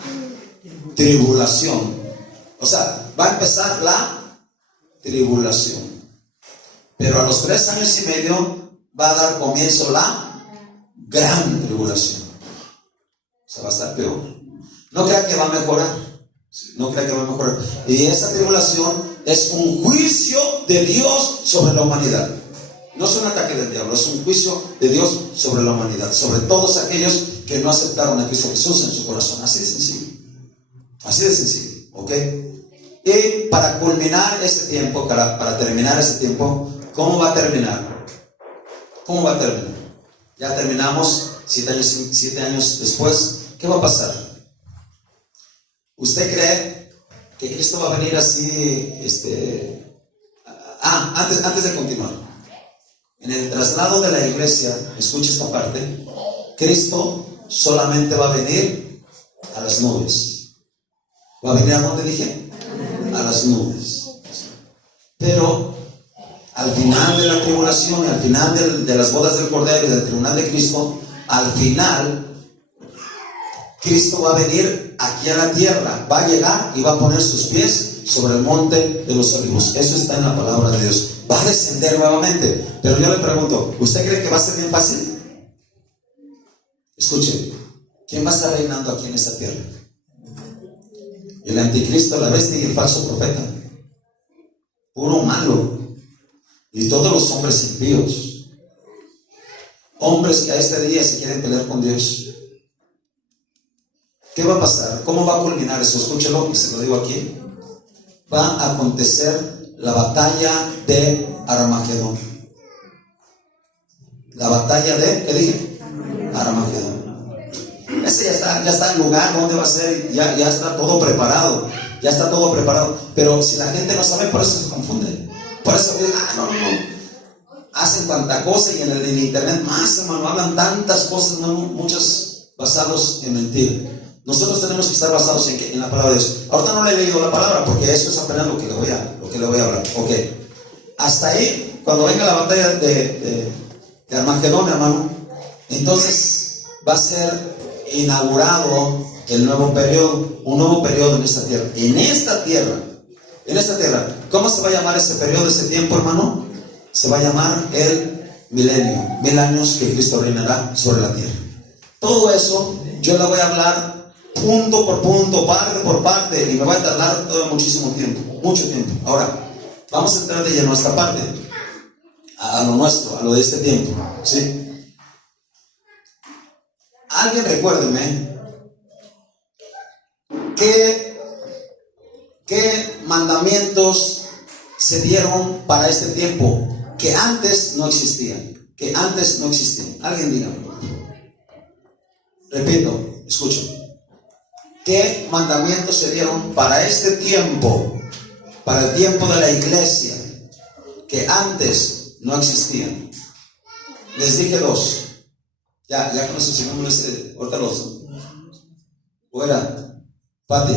tribulación. O sea, va a empezar la tribulación. Pero a los 3 años y medio va a dar comienzo la gran tribulación. O sea, va a estar peor. No crea que va a mejorar. No crea que va a mejorar. Y esa tribulación es un juicio de Dios sobre la humanidad. No es un ataque del diablo, es un juicio de Dios sobre la humanidad, sobre todos aquellos que no aceptaron a Cristo Jesús en su corazón. Así de sencillo. Así de sencillo, ¿ok? Y para culminar ese tiempo, para terminar ese tiempo, ¿cómo va a terminar? ¿Cómo va a terminar? Ya terminamos 7 años después. ¿Qué va a pasar? ¿Usted cree que Cristo va a venir así? Antes de continuar, en el traslado de la iglesia, escuche esta parte, Cristo solamente va a venir a las nubes. ¿Va a venir a dónde dije? A las nubes. Pero al final de la tribulación, al final de las bodas del Cordero y del tribunal de Cristo, al final Cristo va a venir aquí a la tierra, va a llegar y va a poner sus pies sobre el monte de los olivos. Eso está en la palabra de Dios. Va a descender nuevamente. Pero yo le pregunto, ¿usted cree que va a ser bien fácil? Escuche, ¿quién va a estar reinando aquí en esta tierra? El anticristo, la bestia y el falso profeta. Puro malo. Y todos los hombres impíos. Hombres que a este día se quieren pelear con Dios. ¿Qué va a pasar? ¿Cómo va a culminar eso? Escúchelo, y se lo digo aquí. Va a acontecer la batalla de Armagedón. La batalla de, ¿qué dije? Armagedón. Ese ya está el lugar donde va a ser, ya está todo preparado. Ya está todo preparado. Pero si la gente no sabe, por eso se confunde. Por eso dicen, no. Hacen tanta cosa y en el internet más, hermano, hablan tantas cosas, no, muchas basados en mentira. Nosotros tenemos que estar basados en la palabra de Dios. Ahorita no le he leído la palabra porque eso es apenas lo que le voy a hablar. Ok. Hasta ahí, cuando venga la batalla de Armagedón, hermano, entonces va a ser inaugurado el nuevo periodo, un nuevo periodo en esta tierra. En esta tierra, ¿cómo se va a llamar ese periodo, ese tiempo, hermano? Se va a llamar el milenio. 1000 años que Cristo reinará sobre la tierra. Todo eso yo le voy a hablar punto por punto, parte por parte, y me va a tardar todo muchísimo tiempo, mucho tiempo. Ahora, vamos a entrar de lleno a esta parte, a lo nuestro, a lo de este tiempo, ¿sí? Alguien recuérdeme qué mandamientos se dieron para este tiempo que antes no existían. Alguien dígame. Repito, escucha. ¿Qué mandamientos se dieron para este tiempo, para el tiempo de la iglesia, que antes no existían? Les dije 2. Ya con eso sigamos ahorita los. Fuera, Pati.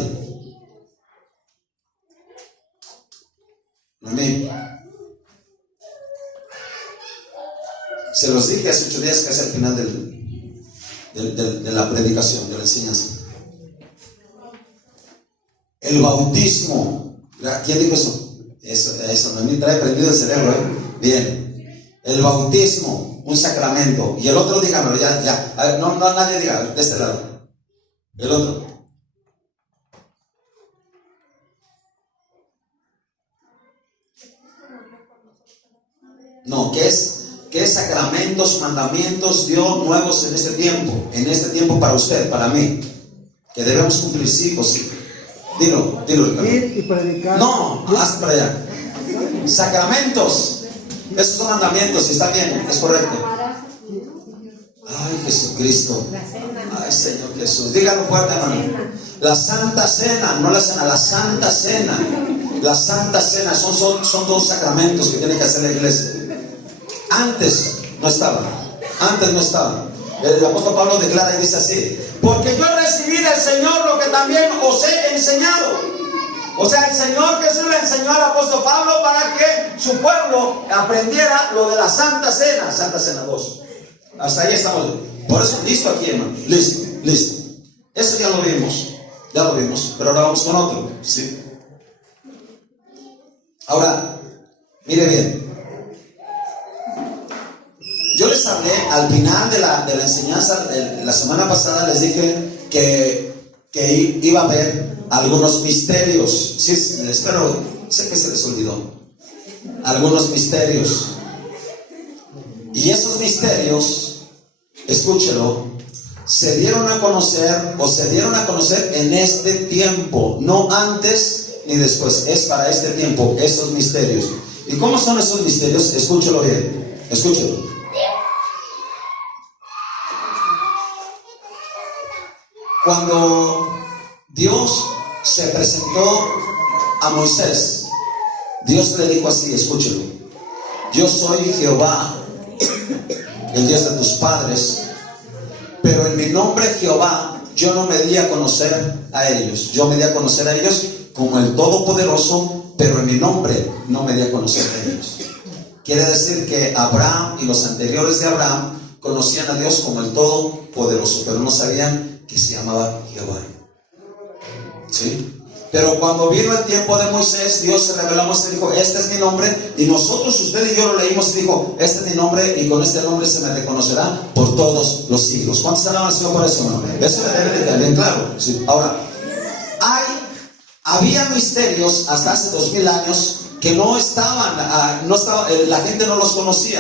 Amén. Se los dije hace 8 días, casi al final de la predicación, de la enseñanza. El bautismo. ¿Quién dijo eso? Eso no me trae prendido el cerebro, ¿eh? Bien. El bautismo, un sacramento. Y el otro, dígamelo, ya. A ver, no, nadie diga, de este lado. El otro. No, ¿qué sacramentos, mandamientos dio nuevos en este tiempo para usted, para mí? Que debemos cumplir, sí o sí. Dilo, Ricardo. Ir y predicar. No, haz para allá. Sacramentos. Esos son mandamientos, y está bien, es correcto. Ay, Jesucristo. Ay, Señor Jesús. Dígalo fuerte, hermano. La Santa Cena, no la cena, la Santa Cena. La Santa Cena son 2 sacramentos que tiene que hacer la iglesia. Antes no estaba. El apóstol Pablo declara y dice así: porque yo recibí del Señor lo que también os he enseñado. O sea, el Señor Jesús le enseñó al apóstol Pablo para que su pueblo aprendiera lo de la Santa Cena. Santa Cena 2. Hasta ahí estamos. Por eso, listo aquí, hermano. Listo. Eso ya lo vimos. Pero ahora vamos con otro. ¿Sí? Ahora, mire bien. Yo les hablé al final de la enseñanza, la semana pasada les dije que que iba a haber algunos misterios. Sí, espero, sé que se les olvidó. Algunos misterios. Y esos misterios, escúchelo, se dieron a conocer en este tiempo, no antes ni después. Es para este tiempo, esos misterios. ¿Y cómo son esos misterios? Escúchelo bien, escúchelo. Cuando Dios se presentó a Moisés, Dios le dijo así, escúchelo: yo soy Jehová, el Dios de tus padres, pero en mi nombre Jehová yo no me di a conocer a ellos. Yo me di a conocer a ellos como el Todopoderoso, pero en mi nombre no me di a conocer a ellos. Quiere decir que Abraham y los anteriores de Abraham conocían a Dios como el Todopoderoso, pero no sabían que se llamaba Jehová. ¿Sí? Pero cuando vino el tiempo de Moisés, Dios se reveló a Moisés y dijo: este es mi nombre. Y nosotros, usted y yo lo leímos y dijo: este es mi nombre, y con este nombre se me reconocerá por todos los siglos. ¿Cuántos alaban al Señor por eso, hermano? Eso me debe de quedar bien claro. ¿Sí? Ahora, había misterios hasta hace 2000 años que no estaban, la gente no los conocía.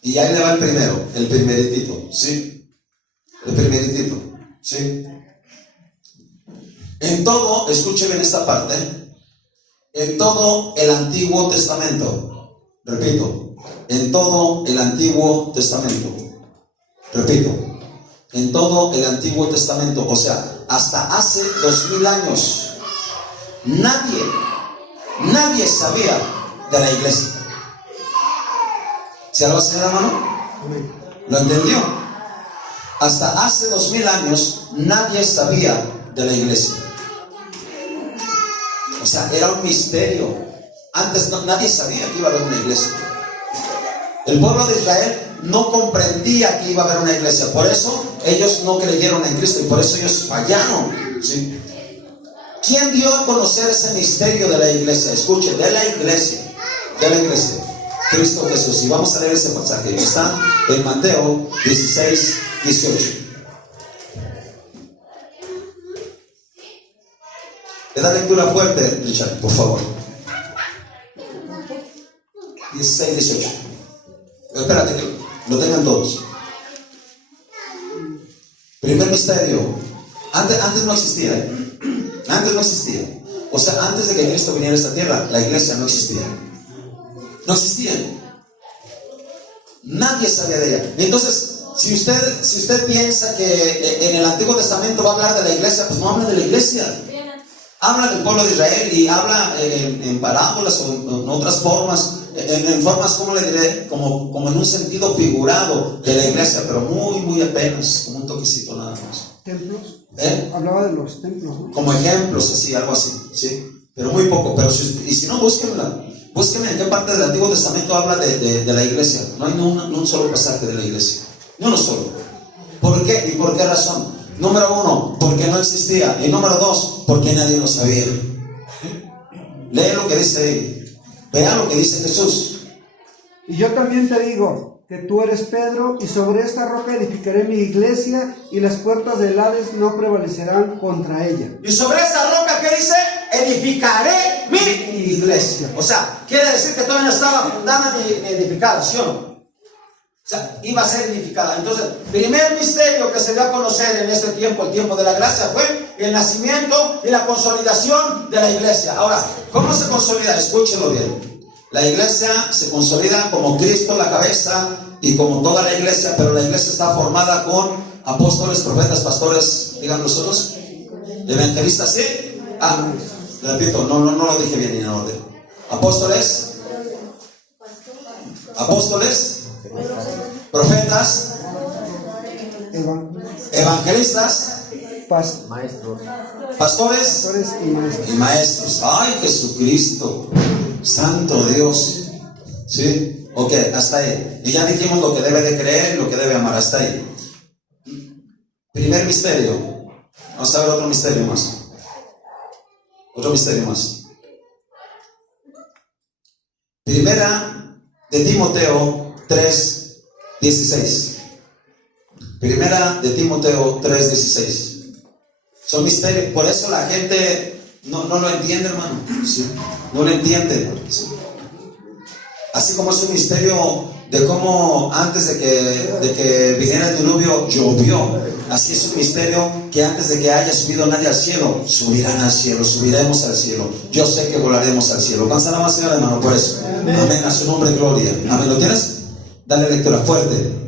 Y ahí le va el primero, el primeritito. ¿Sí? El primeritito. ¿Sí? En todo, escuche bien esta parte, en todo el Antiguo Testamento, repito, en todo el Antiguo Testamento, repito, en todo el Antiguo Testamento, o sea, hasta hace 2000 años, nadie sabía de la iglesia. ¿Se algo así, hermano? ¿Lo entendió? Hasta hace 2000 años nadie sabía de la iglesia. O sea, era un misterio. Antes nadie sabía que iba a haber una iglesia. El pueblo de Israel no comprendía que iba a haber una iglesia. Por eso ellos no creyeron en Cristo y por eso ellos fallaron. ¿Sí? ¿Quién dio a conocer ese misterio de la iglesia? Escuche, de la iglesia. Cristo Jesús. Y vamos a leer ese pasaje. Está en Mateo 16, 18. Le da lectura fuerte, Richard, por favor. 16, 18. Espérate que lo tengan todos. Primer misterio. Antes no existía. Antes no existía. O sea, antes de que Cristo viniera a esta tierra, la iglesia no existía. No existía. Nadie sabía de ella. Entonces, si usted piensa que en el Antiguo Testamento va a hablar de la iglesia, pues no habla de la iglesia. Habla del pueblo de Israel y habla en parábolas o en otras formas, en formas, ¿cómo le diré? Como en un sentido figurado de la iglesia, pero muy apenas, como un toquecito nada más. ¿Templos? Hablaba de los templos, ¿no? Como ejemplos, así, algo así, ¿sí? Pero muy poco. Pero si no, búsquenme en qué parte del Antiguo Testamento habla de la iglesia. No hay ni un solo pasaje de la iglesia, ni uno solo. ¿Por qué? ¿Y por qué razón? Número 1, porque no existía. Y número 2, porque nadie lo sabía. Lee lo que dice ahí. Vea lo que dice Jesús. Y yo también te digo que tú eres Pedro, y sobre esta roca edificaré mi iglesia, y las puertas del Hades no prevalecerán contra ella. Y sobre esa roca, ¿qué dice? Edificaré mi iglesia. O sea, quiere decir que todavía no estaba fundada ni edificada, ¿sí o no? O sea, iba a ser edificada. Entonces, primer misterio que se dio a conocer en este tiempo, el tiempo de la gracia, fue el nacimiento y la consolidación de la iglesia. Ahora, ¿cómo se consolida? Escúchelo bien. La iglesia se consolida como Cristo la cabeza y como toda la iglesia, pero la iglesia está formada con apóstoles, profetas, pastores, digan nosotros, evangelistas, ¿sí? Repito, no lo dije bien en orden. Apóstoles, profetas, evangelistas, pastores y maestros. ¡Ay, Jesucristo! Santo Dios. ¿Sí? Ok, hasta ahí. Y ya dijimos lo que debe de creer y lo que debe amar. Hasta ahí. Primer misterio. Vamos a ver otro misterio más. Primera de Timoteo 3:16. Primera de Timoteo 3:16. Son misterios. Por eso la gente no lo entiende, hermano. ¿Sí? No lo entiende. ¿Sí? Así como es un misterio de cómo antes de que viniera el diluvio llovió. Así es un misterio que antes de que haya subido nadie al cielo, subirán al cielo, subiremos al cielo. Yo sé que volaremos al cielo. ¿Cuántos nada más, Señor, hermano? Por eso. Amén. A su nombre, gloria. Amén. ¿Lo tienes? Dale lectura fuerte.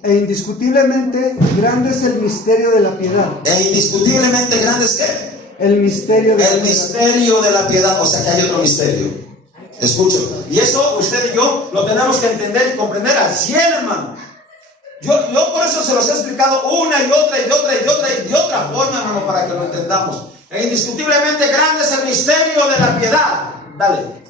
E indiscutiblemente grande es el misterio de la piedad. E indiscutiblemente grande es ¿qué? El misterio de la El piedad. misterio de la piedad. O sea que hay otro misterio. Escucho. Y eso usted y yo lo tenemos que entender y comprender al 100, hermano. Yo por eso se los he explicado una y otra y de otra y de otra y de otra forma, hermano, para que lo entendamos. E indiscutiblemente grande es el misterio de la piedad. Dale.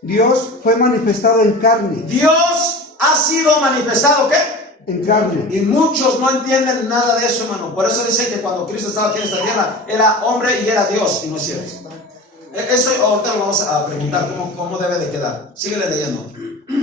Dios fue manifestado en carne. Dios ha sido manifestado, ¿qué? En carne. Y muchos no entienden nada de eso, hermano. Por eso dicen que cuando Cristo estaba aquí en esta tierra, era hombre y era Dios, y no es cierto. Eso ahorita lo vamos a preguntar cómo debe de quedar. Síguele leyendo.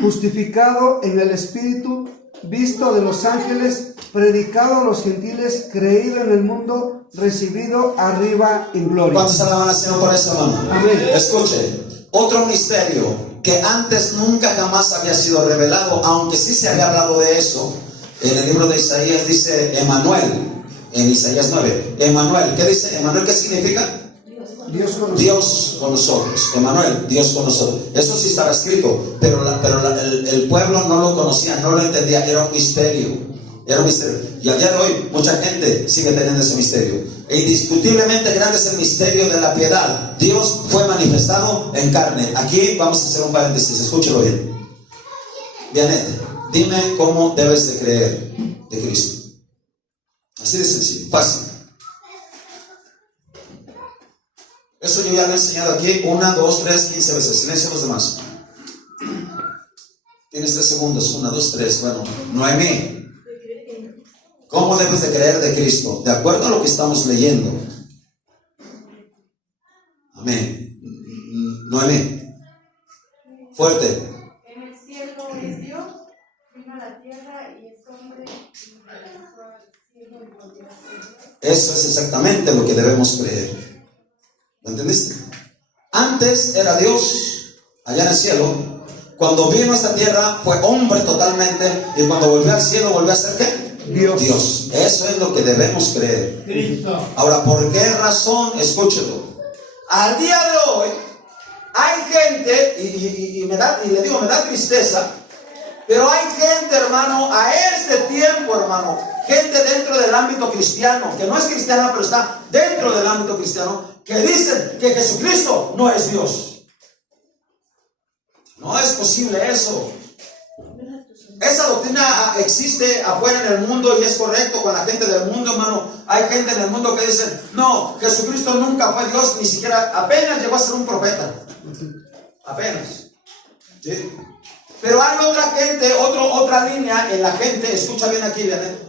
Justificado en el Espíritu, visto de los ángeles, predicado a los gentiles, creído en el mundo, recibido arriba en gloria. ¿Cuántos alaban al Señor por eso, hermano? Amén. Escuche, otro misterio que antes nunca jamás había sido revelado, aunque sí se había hablado de eso. En el libro de Isaías dice Emanuel, en Isaías 9. Emanuel, ¿qué dice? Emanuel, ¿qué significa? Dios con nosotros. Emanuel, Dios con nosotros. Eso sí estaba escrito, pero el pueblo no lo conocía, no lo entendía. Era un misterio. Era un misterio. Y al día de hoy, mucha gente sigue teniendo ese misterio. E indiscutiblemente grande es el misterio de la piedad. Dios fue manifestado en carne. Aquí vamos a hacer un paréntesis. Escúchelo bien. Vianet, dime cómo debes de creer de Cristo. Así de sencillo, fácil. Eso yo ya lo he enseñado aquí 1, 2, 3, 15 veces. Silencio a los demás. Tienes 3 segundos. 1, 2, 3. Bueno, Noemí, ¿cómo debes de creer de Cristo? De acuerdo a lo que estamos leyendo. Amén. Noemí, fuerte. En el cielo es Dios, vino a la tierra y es hombre y regresó al cielo y volvió a ser Dios. Eso es exactamente lo que debemos creer. ¿Lo entendiste? Antes era Dios allá en el cielo. Cuando vino a esta tierra fue hombre totalmente. Y cuando volvió al cielo volvió a ser ¿qué? Dios. Eso es lo que debemos creer. Cristo. Ahora, ¿por qué razón? Escúchelo. Al día de hoy hay gente, y me da tristeza, pero hay gente, hermano, a este tiempo, hermano, gente dentro del ámbito cristiano, que no es cristiana, pero está dentro del ámbito cristiano, que dicen que Jesucristo no es Dios. No es posible eso. Esa doctrina existe afuera en el mundo y es correcto con la gente del mundo, hermano. Hay gente en el mundo que dicen, no, Jesucristo nunca fue Dios, ni siquiera, apenas llegó a ser un profeta. Apenas. ¿Sí? Pero hay otra gente, otra línea en la gente, escucha bien aquí, Vianet.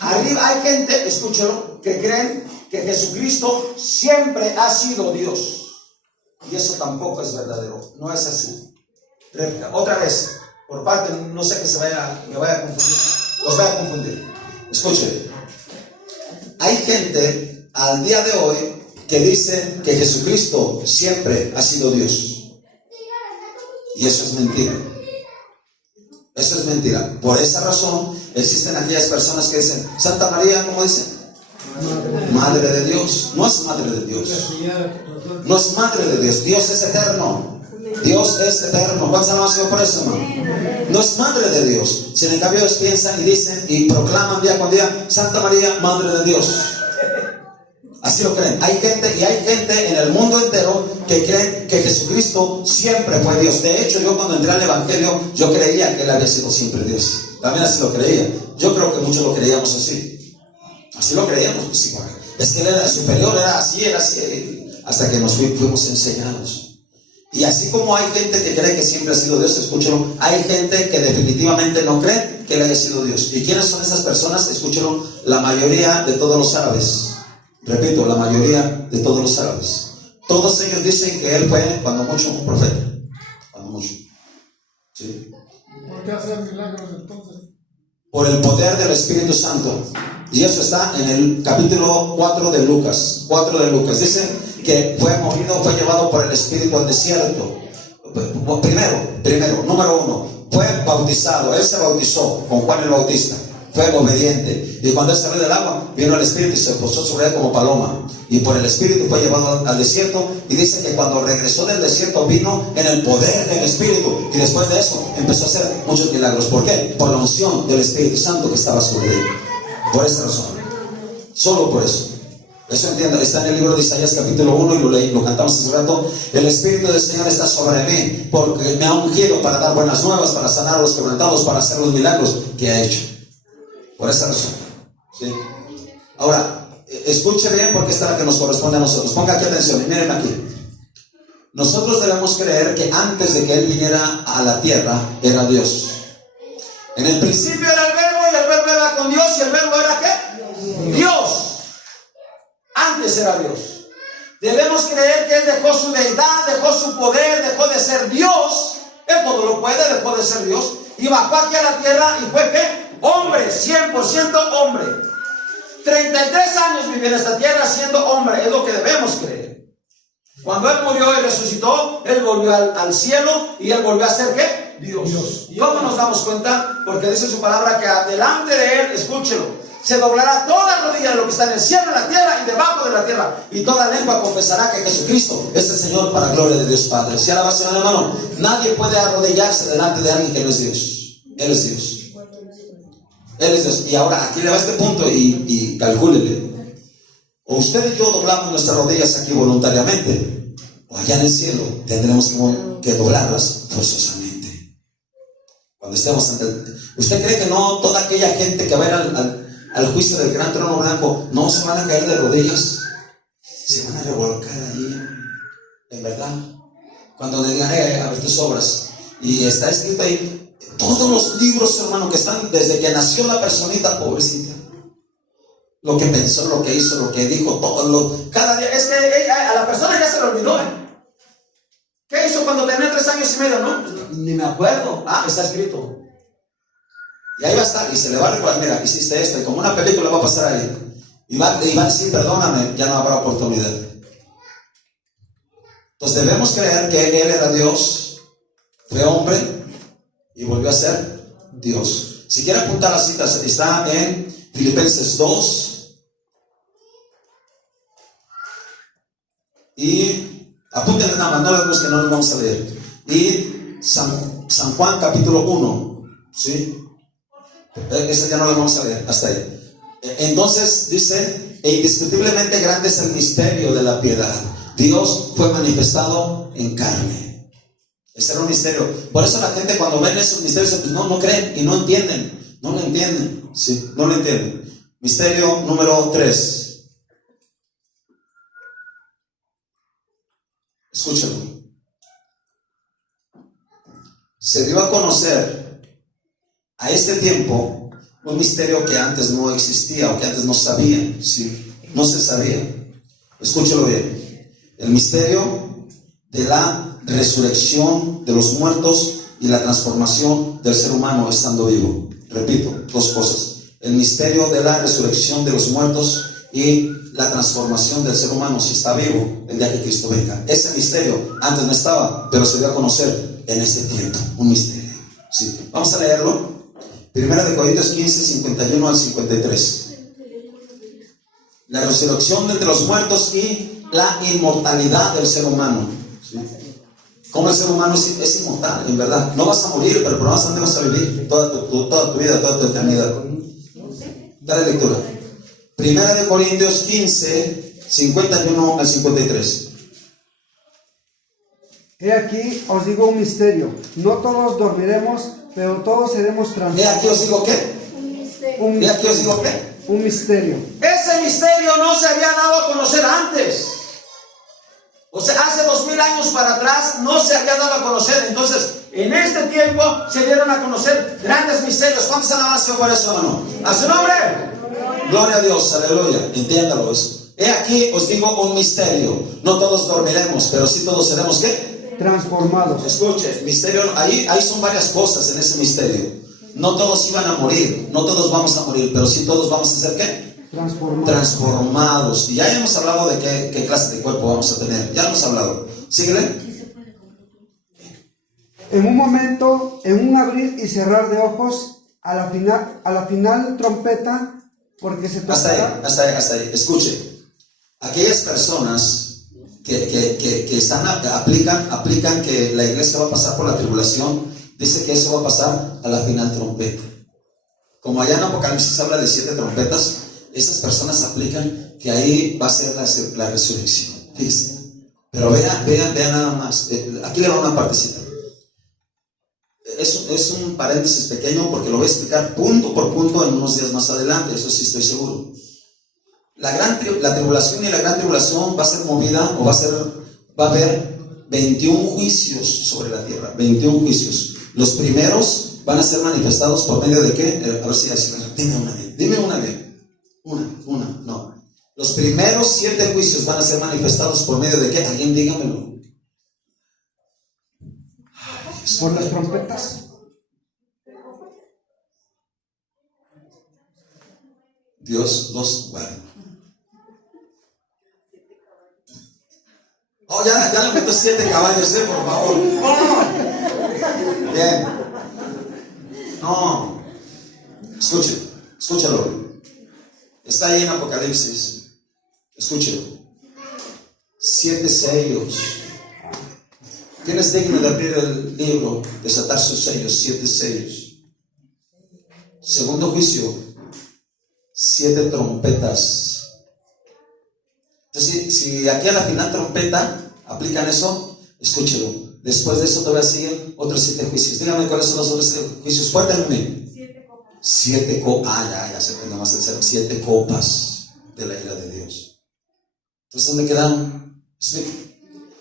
Arriba hay gente, escúchalo, que creen que Jesucristo siempre ha sido Dios. Y eso tampoco es verdadero, no es así. Otra vez, por parte, no sé que me vaya a confundir, os vaya a confundir. Escuche, hay gente al día de hoy que dice que Jesucristo siempre ha sido Dios. Y eso es mentira. Eso es mentira. Por esa razón existen aquellas personas que dicen, Santa María, ¿cómo dicen? Madre de Dios. No es madre de Dios. No es madre de Dios. Dios es eterno. Dios es eterno. ¿Cuántos han sido por eso, hermano? No es madre de Dios. Sin en cambio ellos piensan y dicen y proclaman día con día, Santa María, madre de Dios. Así lo creen. Hay gente en el mundo entero que cree que Jesucristo siempre fue Dios. De hecho, yo cuando entré al Evangelio, yo creía que Él había sido siempre Dios. También así lo creía. Yo creo que muchos lo creíamos así. Así lo creíamos. Pues, sí, bueno, es que Él era superior, era así, hasta que nos fuimos enseñados. Y así como hay gente que cree que siempre ha sido Dios, escúchalo, hay gente que definitivamente no cree que Él haya sido Dios. ¿Y quiénes son esas personas? Escúchalo, la mayoría de todos los árabes. Repito, la mayoría de todos los árabes. Todos ellos dicen que Él fue, cuando mucho, un profeta. Cuando mucho. ¿Sí? ¿Por qué hacer milagros entonces? Por el poder del Espíritu Santo. Y eso está en el capítulo 4 de Lucas. 4 de Lucas. Dice que fue movido, fue llevado por el Espíritu al desierto. Primero, número 1, fue bautizado. Él se bautizó con Juan el Bautista. Fue obediente. Y cuando él salió del agua, vino el Espíritu y se posó sobre él como paloma. Y por el Espíritu fue llevado al desierto. Y dice que cuando regresó del desierto vino en el poder del Espíritu. Y después de eso empezó a hacer muchos milagros. ¿Por qué? Por la unción del Espíritu Santo que estaba sobre él. Por esa razón. Solo por eso. Eso entiendo. Está en el libro de Isaías capítulo 1 y lo leí, lo cantamos hace rato. El Espíritu del Señor está sobre mí, porque me ha ungido para dar buenas nuevas, para sanar a los quebrantados, para hacer los milagros que ha hecho. Por esa razón. ¿Sí? Ahora, escuche bien porque esta es la que nos corresponde a nosotros. Ponga aquí atención y miren aquí. Nosotros debemos creer que antes de que Él viniera a la tierra, era Dios. En el principio era el verbo y el verbo era con Dios y el verbo era ¿qué? Dios. Antes era Dios. Debemos creer que Él dejó su deidad, dejó su poder, dejó de ser Dios. Él todo lo puede, dejó de ser Dios y bajó aquí a la tierra y fue ¿qué? Hombre, 100% hombre. 33 años vivió en esta tierra siendo hombre. Es lo que debemos creer. Cuando Él murió y resucitó, Él volvió al cielo y Él volvió a ser ¿qué? Dios. ¿Y cómo nos damos cuenta? Porque dice su palabra que delante de Él, escúchelo, se doblará toda rodilla de lo que está en el cielo, en la tierra y debajo de la tierra, y toda lengua confesará que Jesucristo es el Señor para gloria de Dios Padre. Si alaba, Señor, hermano, nadie puede arrodillarse delante de alguien que no es Dios. Él es Dios. Él es Dios. Y ahora aquí le va este punto y calcúlele. O usted y yo doblamos nuestras rodillas aquí voluntariamente, o allá en el cielo tendremos que doblarlas forzosamente. Cuando estemos ante ¿usted cree que no toda aquella gente que va a ir al juicio del gran trono blanco no se van a caer de rodillas? Se van a revolcar allí, en verdad. Cuando le digan, a ver tus obras. Y está escrito ahí todos los libros, hermano, que están desde que nació la personita pobrecita. Lo que pensó, lo que hizo, lo que dijo, todo cada día. Es que a la persona ya se le olvidó, ¿Qué hizo cuando tenía 3 años y medio? No, ni me acuerdo. Está escrito. Y ahí va a estar, y se le va a recordar, mira, hiciste esto, y como una película va a pasar ahí. Y va a decir, perdóname, ya no habrá oportunidad. Entonces debemos creer que Él era Dios, fue hombre, y volvió a ser Dios. Si quiere apuntar las citas, está en Filipenses 2. Y apúntenle nada más, no les busquen, no les vamos a leer. Y San Juan capítulo 1, ¿sí? Ese ya no lo vamos a leer, hasta ahí. Entonces dice, indiscutiblemente grande es el misterio de la piedad. Dios fue manifestado en carne. Ese era un misterio. Por eso la gente cuando ven esos misterios pues no creen y no entienden. No lo entienden, sí, no lo entienden. Misterio número 3. Escúchalo. Se dio a conocer a este tiempo un misterio que antes no existía o que antes no sabían, ¿sí? No se sabía. Escúchalo bien. El misterio de la resurrección de los muertos y la transformación del ser humano estando vivo. Repito, 2 cosas. El misterio de la resurrección de los muertos y la transformación del ser humano si está vivo el día que Cristo venga. Ese misterio antes no estaba, pero se dio a conocer en este tiempo. Un misterio. ¿Sí? Vamos a leerlo. 1 Corintios 15, 51 al 53. La resurrección de entre los muertos y la inmortalidad del ser humano. ¿Sí? Como el ser humano es inmortal, en verdad. No vas a morir, pero vas a vivir toda tu vida, toda tu eternidad. Dale lectura. 1 Corintios 15, 51 al 53. He aquí os digo un misterio. No todos dormiremos, pero todos seremos transformados. ¿He aquí os digo qué? ¿Y aquí os digo qué? Un misterio. Ese misterio no se había dado a conocer antes. O sea, hace 2000 años para atrás no se había dado a conocer. Entonces, en este tiempo se dieron a conocer grandes misterios. ¿Cuántas alabanzas por eso, hermano? ¿A su nombre? Gloria a Dios, aleluya. Entiéndalo eso. He aquí os digo un misterio. No todos dormiremos, pero sí todos seremos ¿qué? Transformados. Escuche, misterio, ahí son varias cosas en ese misterio. No todos iban a morir, no todos vamos a morir, pero sí todos vamos a ser ¿qué? Transformados. Y ya hemos hablado de qué clase de cuerpo vamos a tener. Ya hemos hablado. Síguele. En un momento, en un abrir y cerrar de ojos, a la final trompeta, porque se tocará. Hasta ahí. Escuche. Aquellas personas que aplican que la iglesia va a pasar por la tribulación, dice que eso va a pasar a la final trompeta. Como allá en Apocalipsis habla de 7 trompetas, esas personas aplican que ahí va a ser la resurrección. Fíjense. Pero vean nada más. Aquí le va una partecita. Es un paréntesis pequeño porque lo voy a explicar punto por punto en unos días más adelante, eso sí estoy seguro. La tribulación y la gran tribulación va a ser movida o va a haber 21 juicios sobre la tierra, 21 juicios. Los primeros van a ser manifestados por medio de ¿qué? A ver si dime una bien. Una, no. Los primeros 7 juicios van a ser manifestados por medio de ¿qué? Alguien dígamelo. Por las trompetas. Dios, bueno. Oh, ya le meto 7 caballos, por favor. ¡Oh! Bien. No. Escúchalo. Está ahí en Apocalipsis. Escúchelo. 7 sellos. ¿Quién es digno de abrir el libro, desatar sus sellos? 7 sellos. Segundo juicio, 7 trompetas. Entonces, si aquí a la final trompeta aplican eso, escúchelo. Después de eso todavía siguen otros 7 juicios. Dígame cuáles son los otros 7 juicios. Fuertemente. 7 copas. 7 copas. Ya se me más el 7 copas de la ira de Dios. Entonces, ¿dónde quedan?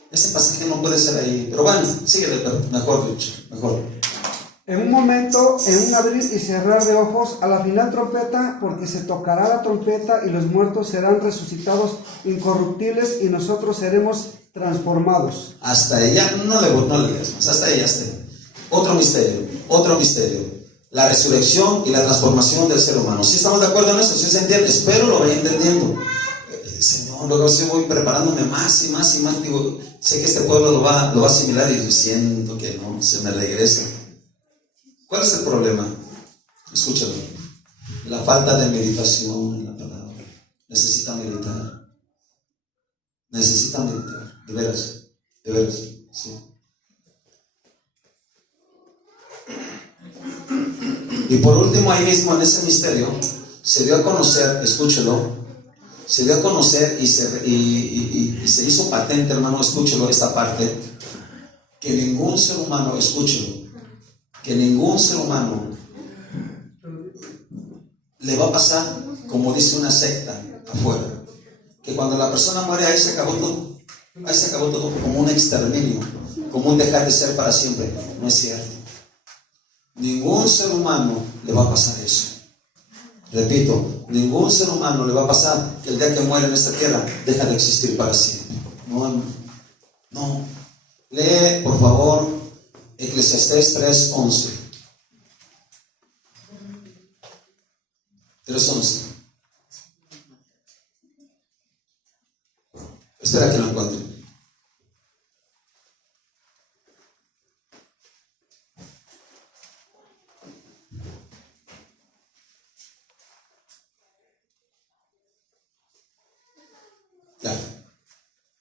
Ese pasaje no puede ser ahí, pero bueno, síguele, mejor dicho, mejor. En un momento, en un abrir y cerrar de ojos, a la final trompeta, porque se tocará la trompeta y los muertos serán resucitados incorruptibles y nosotros seremos transformados. Hasta ella, no le digas más, hasta ahí. Otro misterio. La resurrección y la transformación del ser humano. ¿Sí estamos de acuerdo en eso? ¿Sí se entiende? Espero lo vaya entendiendo. Señor, luego sí voy preparándome más y más. Digo, sé que este pueblo lo va a asimilar y siento que no, se me regresa. ¿Cuál es el problema? Escúchalo. La falta de meditación en la palabra. Necesita meditar. De veras, sí. Y por último, ahí mismo en ese misterio, se dio a conocer, escúchelo, se dio a conocer y se hizo patente, hermano, escúchelo esta parte, que ningún ser humano, le va a pasar como dice una secta afuera, que cuando la persona muere ahí se acabó todo como un exterminio, como un dejar de ser para siempre. No es cierto. Ningún ser humano le va a pasar eso. Repito, ningún ser humano le va a pasar que el día que muere en esta tierra deja de existir para siempre. No. Lee, por favor, Eclesiastés 3:11. 3:11. Espera que lo encuentre. Ya.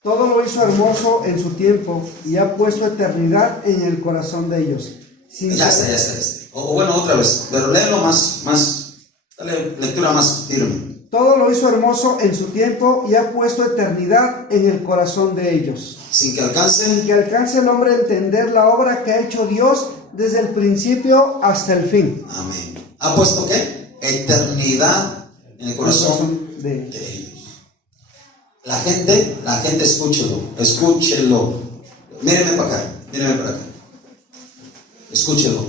Todo lo hizo hermoso en su tiempo y ha puesto eternidad en el corazón de ellos. Ya está. O bueno, otra vez, pero léelo más, dale lectura más firme. Todo lo hizo hermoso en su tiempo y ha puesto eternidad en el corazón de ellos. Sin que alcance el hombre a entender la obra que ha hecho Dios desde el principio hasta el fin. Amén. ¿Ha puesto qué? Eternidad en el corazón de ellos. La gente, escúchelo. Mírenme para acá. Escúchelo.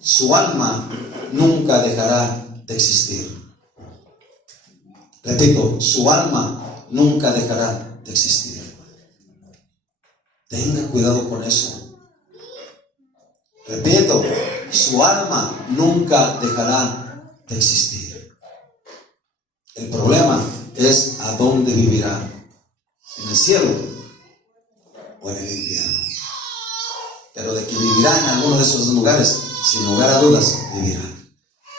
Su alma nunca dejará de existir. Repito, su alma nunca dejará de existir. Tenga cuidado con eso. Repito, su alma nunca dejará de existir. El problema es a dónde vivirá, en el cielo o en el infierno. Pero de que vivirá en alguno de esos lugares, sin lugar a dudas, vivirá.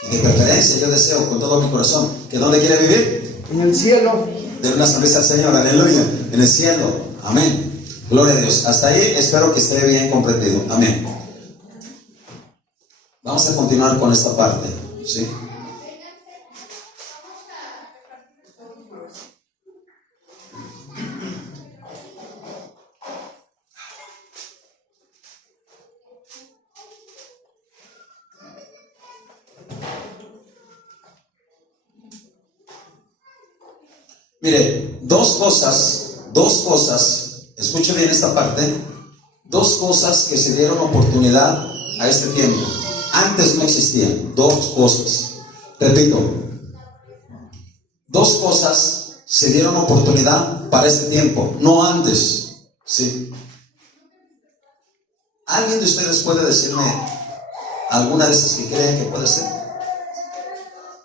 Y de preferencia yo deseo con todo mi corazón que ¿dónde quiere vivir? En el cielo. De una sonrisa al Señor, aleluya, en el cielo, amén. Gloria a Dios. Hasta ahí espero que esté bien comprendido, amén. Vamos a continuar con esta parte, ¿sí? Mire, dos cosas, escuche bien esta parte, dos cosas que se dieron oportunidad a este tiempo. Antes no existían, dos cosas. Repito, dos cosas se dieron oportunidad para este tiempo, no antes, ¿sí? ¿Alguien de ustedes puede decirme alguna de esas que creen que puede ser?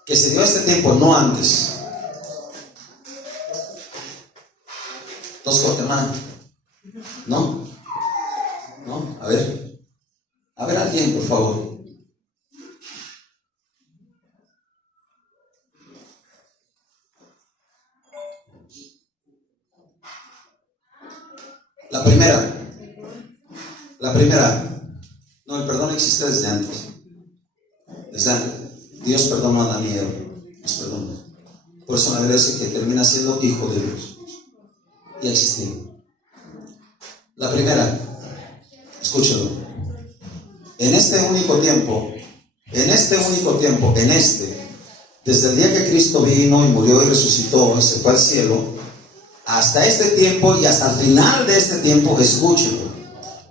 Que se dio este tiempo, no antes. Dos cosas, hermano. ¿No? ¿No? A ver, alguien, por favor. La primera, no, el perdón existe desde antes. Desde antes. Dios perdonó a Adán y Eva, nos perdonó. Por eso la Biblia dice que termina siendo hijo de Dios. Ya existía. La primera, escúchalo. En este único tiempo, desde el día que Cristo vino y murió y resucitó y se fue al cielo, hasta este tiempo y hasta el final de este tiempo, escúchelo.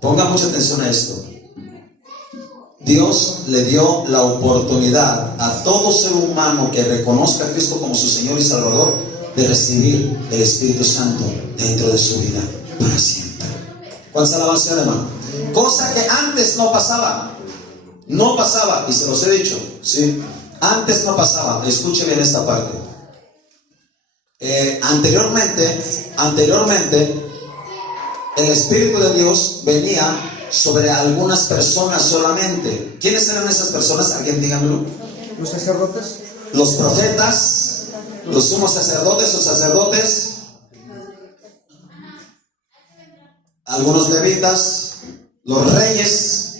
Ponga mucha atención a esto. Dios le dio la oportunidad a todo ser humano que reconozca a Cristo como su Señor y Salvador de recibir el Espíritu Santo dentro de su vida para siempre. ¿Cuál es la alabanza, hermano? Cosa que antes no pasaba, y se los he dicho, ¿sí? Antes no pasaba. Escuche bien esta parte. Anteriormente, el Espíritu de Dios venía sobre algunas personas solamente. ¿Quiénes eran esas personas? ¿Alguien dígamelo? Los sacerdotes. Los profetas, los sumos sacerdotes o sacerdotes, algunos levitas, los reyes,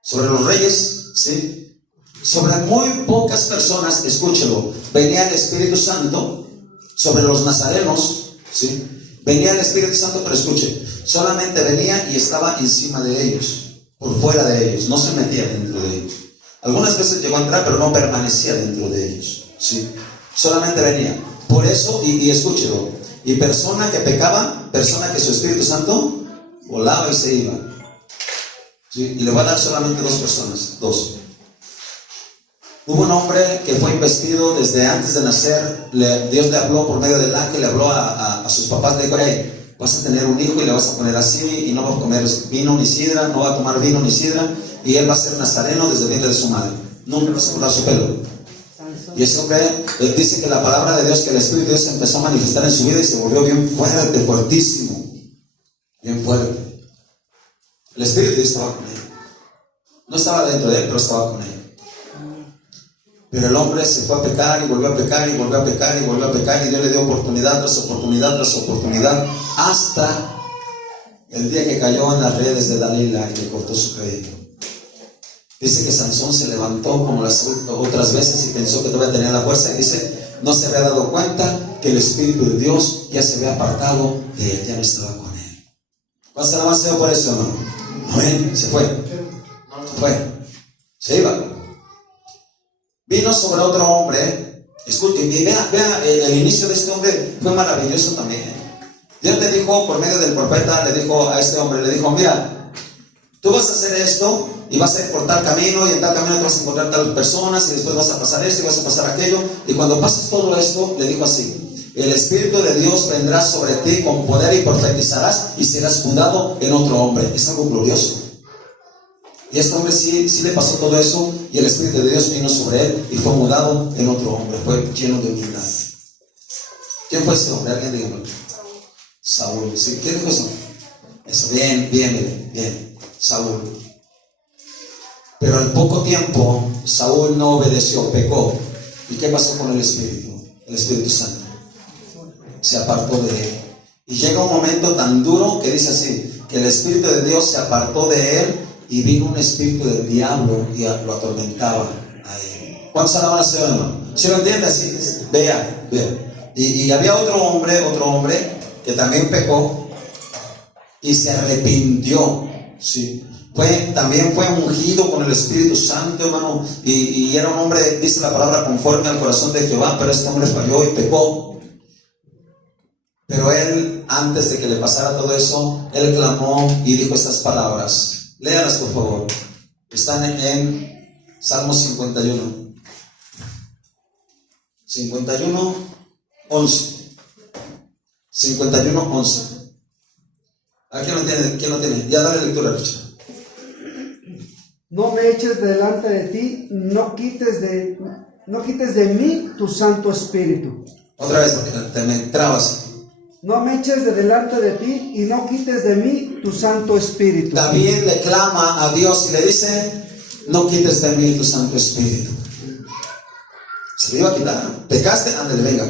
sobre los reyes, ¿sí? Sobre muy pocas personas, escúchelo, venía el Espíritu Santo, sobre los nazarenos, ¿sí? Venía el Espíritu Santo, pero escuche, solamente venía y estaba encima de ellos, por fuera de ellos, no se metía dentro de ellos. Algunas veces llegó a entrar, pero no permanecía dentro de ellos, ¿sí? Solamente venía. Por eso, y escúchelo, y persona que pecaba, persona que su Espíritu Santo volaba y se iba, ¿sí? Y le voy a dar solamente dos personas, dos. Hubo un hombre que fue investido desde antes de nacer. Dios le habló por medio del ángel, le habló a sus papás, le dijo: hey, vas a tener un hijo y le vas a poner así, y no va a comer vino ni sidra, no va a tomar vino ni sidra, y él va a ser nazareno desde el vientre de su madre, nunca va a cortar su pelo. Y ese hombre, él dice que la palabra de Dios, que el Espíritu de Dios empezó a manifestar en su vida y se volvió bien fuerte, fuertísimo, bien fuerte. El Espíritu de Dios estaba con él, no estaba dentro de él, pero estaba con él. Pero el hombre se fue a pecar y volvió a pecar y volvió a pecar y volvió a pecar, y Dios le dio oportunidad tras oportunidad tras oportunidad, hasta el día que cayó en las redes de Dalila y le cortó su cabello. Dice que Sansón se levantó como las otras veces y pensó que todavía tenía la fuerza, y dice, no se había dado cuenta que el Espíritu de Dios ya se había apartado de él, ya no estaba con él. ¿Cuál se la más por eso, hermano? Amén. Se fue, se iba. Vino sobre otro hombre. Escuchen, y vea, el inicio de este hombre fue maravilloso también. Dios le dijo, por medio del profeta, le dijo a este hombre, le dijo: mira, tú vas a hacer esto, y vas a ir por tal camino, y en tal camino te vas a encontrar tal personas, y después vas a pasar esto, y vas a pasar aquello, y cuando pases todo esto, le dijo así: el Espíritu de Dios vendrá sobre ti con poder y profetizarás, y serás fundado en otro hombre. Es algo glorioso. Y este hombre sí le pasó todo eso, y el Espíritu de Dios vino sobre él y fue mudado en otro hombre, fue lleno de humildad. ¿Quién fue ese hombre? Alguien dígame. Saúl. ¿Sí? ¿Qué dijo eso? Eso, bien. Saúl. Pero en poco tiempo Saúl no obedeció, pecó. ¿Y qué pasó con el Espíritu? El Espíritu Santo se apartó de él. Y llega un momento tan duro que dice así, que el Espíritu de Dios se apartó de él y vino un espíritu del diablo y lo atormentaba a él. ¿Cuántos alaban al Señor, hermano? ¿Sí lo entiende? Así, vea. Y había otro hombre que también pecó y se arrepintió, ¿sí? También fue ungido con el Espíritu Santo, hermano, y era un hombre, dice la palabra, conforme al corazón de Jehová, pero este hombre falló y pecó. Pero él, antes de que le pasara todo eso, él clamó y dijo estas palabras. Léalas, por favor. Están en Salmo 51. 51:11. 51:11. ¿A quién lo tiene? Ya dale lectura, Richard. No me eches delante de ti, no quites de mí tu Santo Espíritu. Otra vez, porque te me trabas. No me eches de delante de ti y no quites de mí tu Santo Espíritu. David le clama a Dios y le dice, no quites de mí tu Santo Espíritu. Se le iba a quitar. Pecaste, ándale, venga.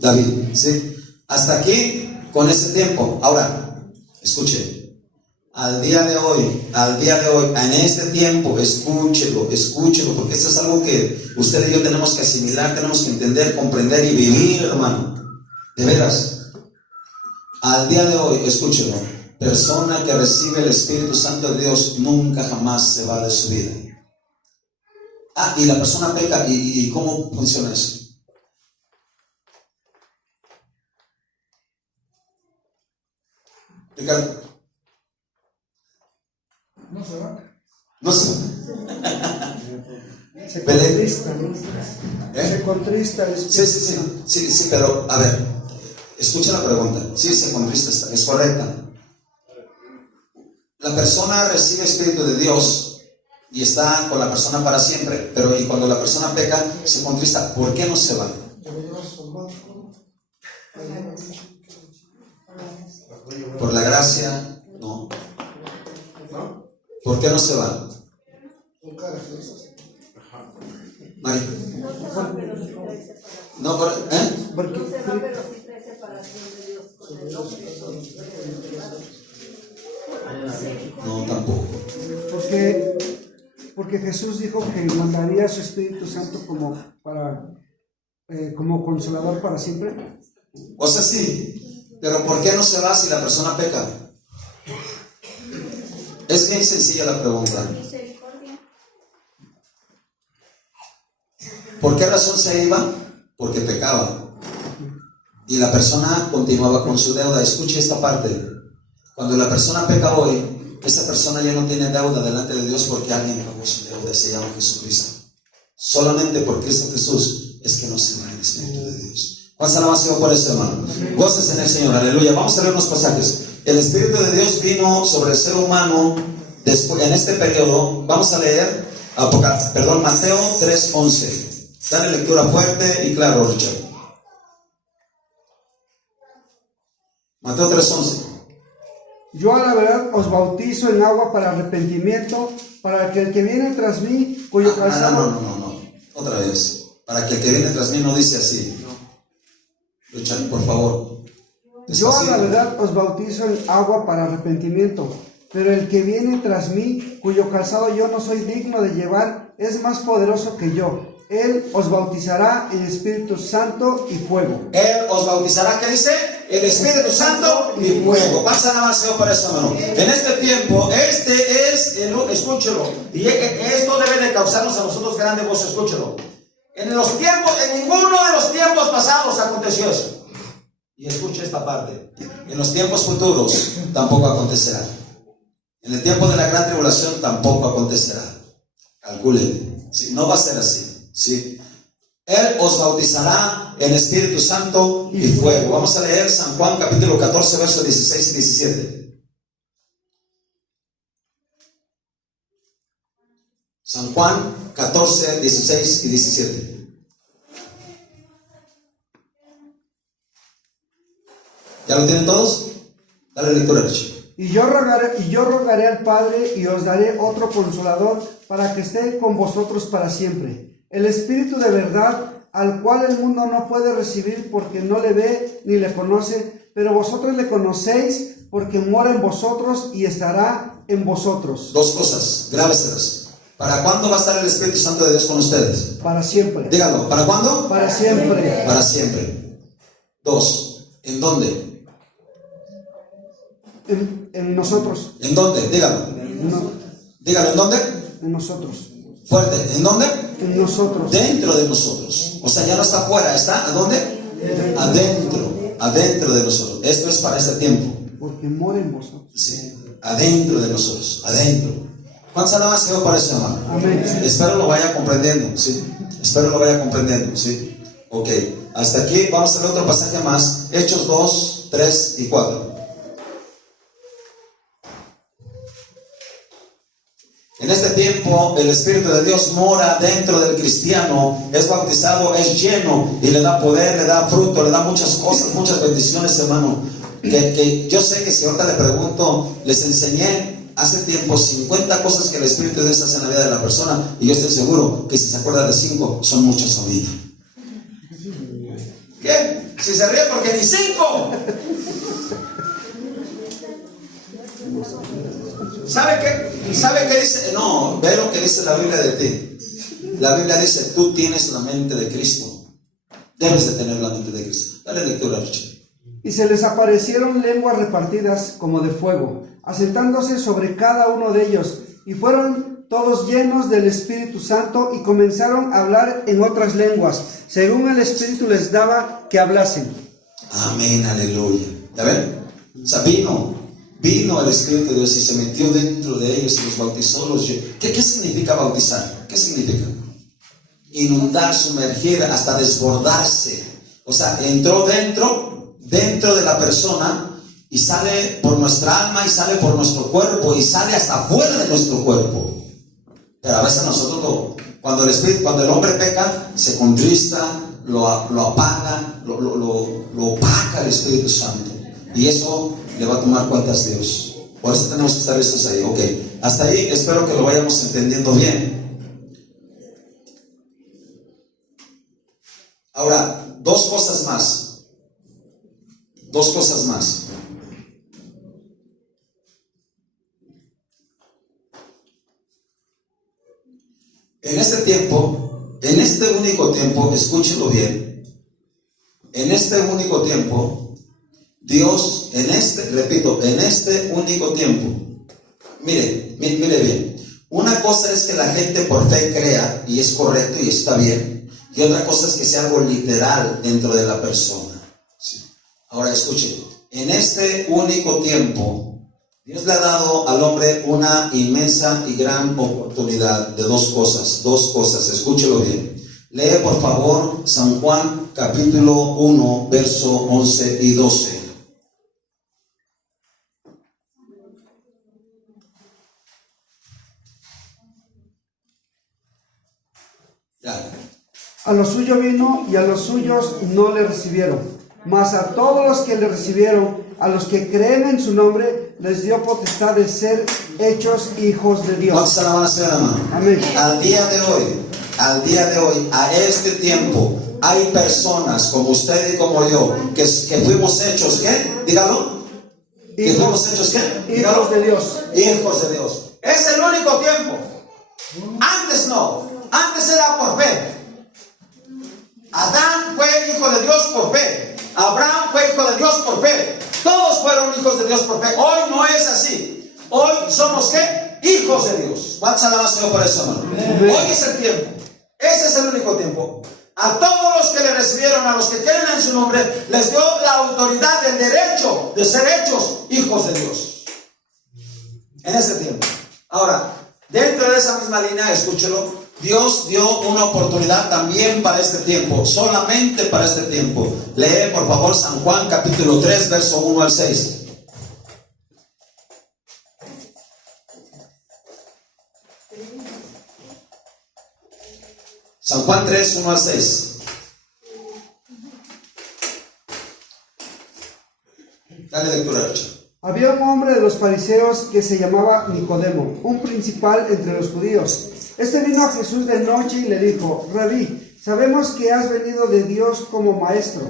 David, ¿sí? Hasta aquí con ese tiempo. Ahora, escuche. Al día de hoy, en este tiempo, escúchelo, porque esto es algo que usted y yo tenemos que asimilar, tenemos que entender, comprender y vivir, hermano. De veras. Al día de hoy, escúchelo. Persona que recibe el Espíritu Santo de Dios nunca jamás se va de su vida. Y la persona peca, ¿y cómo funciona eso? Ricardo. No se va. Se contrista, ¿no? Se contrista. Sí, pero a ver, escucha la pregunta. Sí, se contrista, es correcta. La persona recibe Espíritu de Dios y está con la persona para siempre, pero y cuando la persona peca, se contrista. ¿Por qué no se va? Por la gracia, no. ¿Por qué no se va? Mari. No, Porque No se va, pero sí trae separación de Dios con el hombre. No, tampoco. Porque Jesús dijo que mandaría a su Espíritu Santo como consolador para siempre. O sea, sí, pero ¿por qué no se va si la persona peca? Es bien sencilla la pregunta. ¿Por qué razón se iba? Porque pecaba. Y la persona continuaba con su deuda. Escuche esta parte. Cuando la persona peca hoy, esa persona ya no tiene deuda delante de Dios porque alguien pagó su deuda y se llama Jesucristo. Solamente por Cristo Jesús es que no se va el Espíritu de Dios. ¿Cuántas alabanzas por eso, hermano? Goces en el Señor, aleluya. Vamos a leer unos pasajes. El Espíritu de Dios vino sobre el ser humano después, en este periodo. Vamos a leer Mateo 3:11. Dale lectura fuerte y claro, Richard. Mateo 3:11. Yo a la verdad os bautizo en agua para arrepentimiento, para que el que viene tras mí, cuyo calzado... No. Otra vez. Para que el que viene tras mí no dice así. Richard, por favor. Yo a la verdad os bautizo en agua para arrepentimiento, pero el que viene tras mí, cuyo calzado yo no soy digno de llevar, es más poderoso que yo. Él os bautizará en Espíritu Santo y fuego. Él os bautizará, ¿qué dice? El Espíritu Santo y fuego. Pasa nada más para eso, hermano. En este tiempo, escúchelo, y esto debe de causarnos a nosotros grande gozo, escúchelo. En ninguno de los tiempos pasados aconteció eso. Y escuche esta parte. En los tiempos futuros tampoco acontecerá. En el tiempo de la gran tribulación tampoco acontecerá. Calculen. ¿Sí? No va a ser así. ¿Sí? Él os bautizará en Espíritu Santo y fuego. Vamos a leer San Juan capítulo 14, versos 16 y 17. San Juan 14, 16 y 17. ¿Ya lo tienen todos? Dale lectura, Richie. Y yo rogaré al Padre y os daré otro consolador para que esté con vosotros para siempre. El Espíritu de verdad, al cual el mundo no puede recibir porque no le ve ni le conoce, pero vosotros le conocéis porque mora en vosotros y estará en vosotros. Dos cosas, grábeselas. ¿Para cuándo va a estar el Espíritu Santo de Dios con ustedes? Para siempre. Díganlo, ¿para cuándo? Para siempre. Para siempre. Dos, ¿en dónde? En nosotros. ¿En dónde? Dígalo. No, Dígalo, ¿en dónde? en nosotros. Fuerte, ¿en dónde? En nosotros. Dentro de nosotros. O sea, ya no está afuera, ¿está? ¿A dónde? Adentro de nosotros. Esto es para este tiempo. Porque mora en vosotros. Sí, adentro de nosotros, adentro. ¿Cuántas alabanzas quedó para eso, hermano? Amén. Espero lo vaya comprendiendo, ¿sí? Espero lo vaya comprendiendo, ¿sí? Ok, hasta aquí vamos a ver otro pasaje más. Hechos 2, 3 y 4. En este tiempo el Espíritu de Dios mora dentro del cristiano, es bautizado, es lleno y le da poder, le da fruto, le da muchas cosas, muchas bendiciones, hermano. Que yo sé que si ahorita le pregunto, les enseñé hace tiempo 50 cosas que el Espíritu de Dios hace en la vida de la persona, y yo estoy seguro que si se acuerda de 5, son muchas ahorita. ¿Qué? Si se ríe porque ni 5. ¿Sabe qué dice? No, ve lo que dice la Biblia de ti. La Biblia dice, tú tienes la mente de Cristo. Debes de tener la mente de Cristo. Dale lectura, Richard. Y se les aparecieron lenguas repartidas como de fuego, asentándose sobre cada uno de ellos, y fueron todos llenos del Espíritu Santo y comenzaron a hablar en otras lenguas, según el Espíritu les daba que hablasen. Amén, aleluya. ¿Ya ven? O sea, vino el Espíritu de Dios y se metió dentro de ellos y los bautizó. ¿Qué significa bautizar? ¿Qué significa? Inundar, sumergir, hasta desbordarse. O sea, entró dentro de la persona y sale por nuestra alma y sale por nuestro cuerpo y sale hasta fuera de nuestro cuerpo. Pero a veces nosotros cuando el hombre peca, se contrista, lo apaga, lo opaca el Espíritu Santo, y eso le va a tomar cuentas Dios. Por eso tenemos que estar listos ahí. Ok, hasta ahí espero que lo vayamos entendiendo bien. Ahora, dos cosas más. En este tiempo, en este único tiempo, escúchenlo bien, en este único tiempo, Dios, en este único tiempo, mire bien, una cosa es que la gente por fe crea y es correcto y está bien, y otra cosa es que sea algo literal dentro de la persona. ¿Sí? Ahora escuchen, en este único tiempo, Dios le ha dado al hombre una inmensa y gran oportunidad de dos cosas, escúchelo bien. Lee por favor San Juan capítulo 1, verso 11 y 12. Ya. A lo suyo vino y a los suyos no le recibieron, mas a todos los que le recibieron, a los que creen en su nombre, les dio potestad de ser hechos hijos de Dios. ¿Cuántos alaban a su hermano? Amén. Al día de hoy, a este tiempo, hay personas como usted y como yo que fuimos hechos, ¿qué? Dígalo. ¿Que fuimos hechos qué? Dígalo. Hijos de Dios. Hijos de Dios. Es el único tiempo. Antes no. Antes era por fe. Adán fue hijo de Dios por fe. Abraham fue hijo de Dios por fe. Todos fueron hijos de Dios por fe. Hoy no es así. Hoy somos ¿qué? Hijos de Dios. ¿Cuántas alabanzas Señor por eso, hermano? Hoy es el tiempo. Ese es el único tiempo. A todos los que le recibieron, a los que creen en su nombre, les dio la autoridad, el derecho de ser hechos hijos de Dios. En ese tiempo. Ahora, dentro de esa misma línea, escúchelo. Dios dio una oportunidad también para este tiempo, solamente para este tiempo. Lee por favor San Juan capítulo 3, verso 1 al 6. San Juan 3, 1 al 6. Dale lectura, Richard. Había un hombre de los fariseos que se llamaba Nicodemo, un principal entre los judíos. Este vino a Jesús de noche y le dijo: Rabí, sabemos que has venido de Dios como maestro,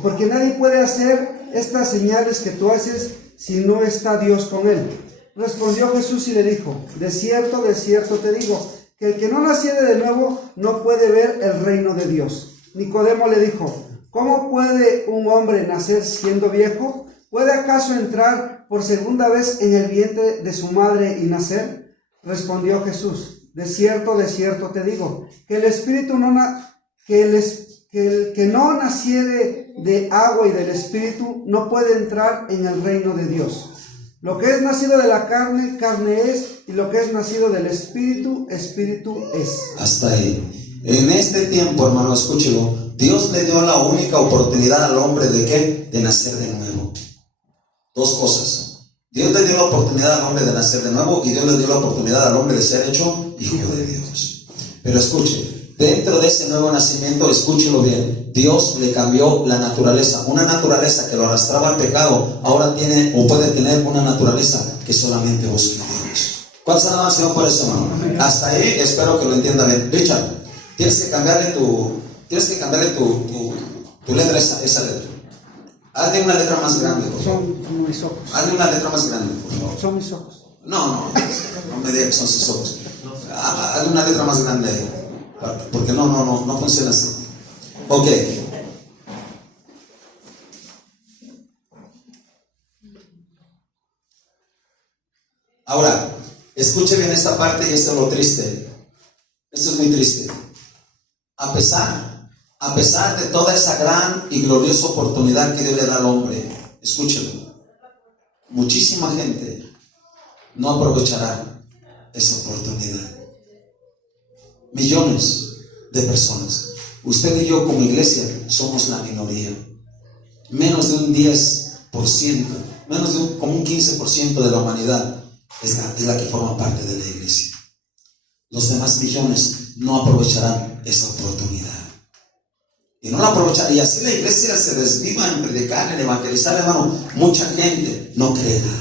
porque nadie puede hacer estas señales que tú haces si no está Dios con él. Respondió Jesús y le dijo: de cierto te digo, que el que no naciere de nuevo no puede ver el reino de Dios. Nicodemo le dijo: ¿cómo puede un hombre nacer siendo viejo? ¿Puede acaso entrar por segunda vez en el vientre de su madre y nacer? Respondió Jesús: de cierto te digo, que el espíritu que el que no naciere de agua y del espíritu no puede entrar en el reino de Dios. Lo que es nacido de la carne, carne es, y lo que es nacido del espíritu, espíritu es. Hasta ahí. En este tiempo, hermano, escúchelo, Dios le dio la única oportunidad al hombre de ¿qué? De nacer de nuevo. Dos cosas. Dios le dio la oportunidad al hombre de nacer de nuevo, y Dios le dio la oportunidad al hombre de ser hecho hijo de Dios. Pero escuche, dentro de ese nuevo nacimiento, escúchelo bien, Dios le cambió la naturaleza. Una naturaleza que lo arrastraba al pecado, ahora tiene o puede tener una naturaleza que solamente busca a Dios. ¿Cuántos alaban al Señor por eso, hermano? Hasta ahí espero que lo entienda bien. Richard, tienes que cambiarle tu letra, esa letra. Hazle una letra más grande, por favor. Son mis ojos. Hazle una letra más grande, por favor. Son mis ojos. No me diga que son sus ojos. Hazle una letra más grande ahí. Porque no funciona así. Ok. Ahora, escuche bien esta parte, y esto es lo triste. Esto es muy triste. A pesar de toda esa gran y gloriosa oportunidad que Dios le da al hombre, escúchelo, muchísima gente no aprovechará esa oportunidad. Millones de personas. Usted y yo como iglesia somos la minoría. Menos de un 10%, como un 15% de la humanidad es la que forma parte de la iglesia. Los demás millones no aprovecharán esa oportunidad. Y no la aprovecharán. Y así la iglesia se desviva en predicar, en evangelizar, hermano. Mucha gente no creerá.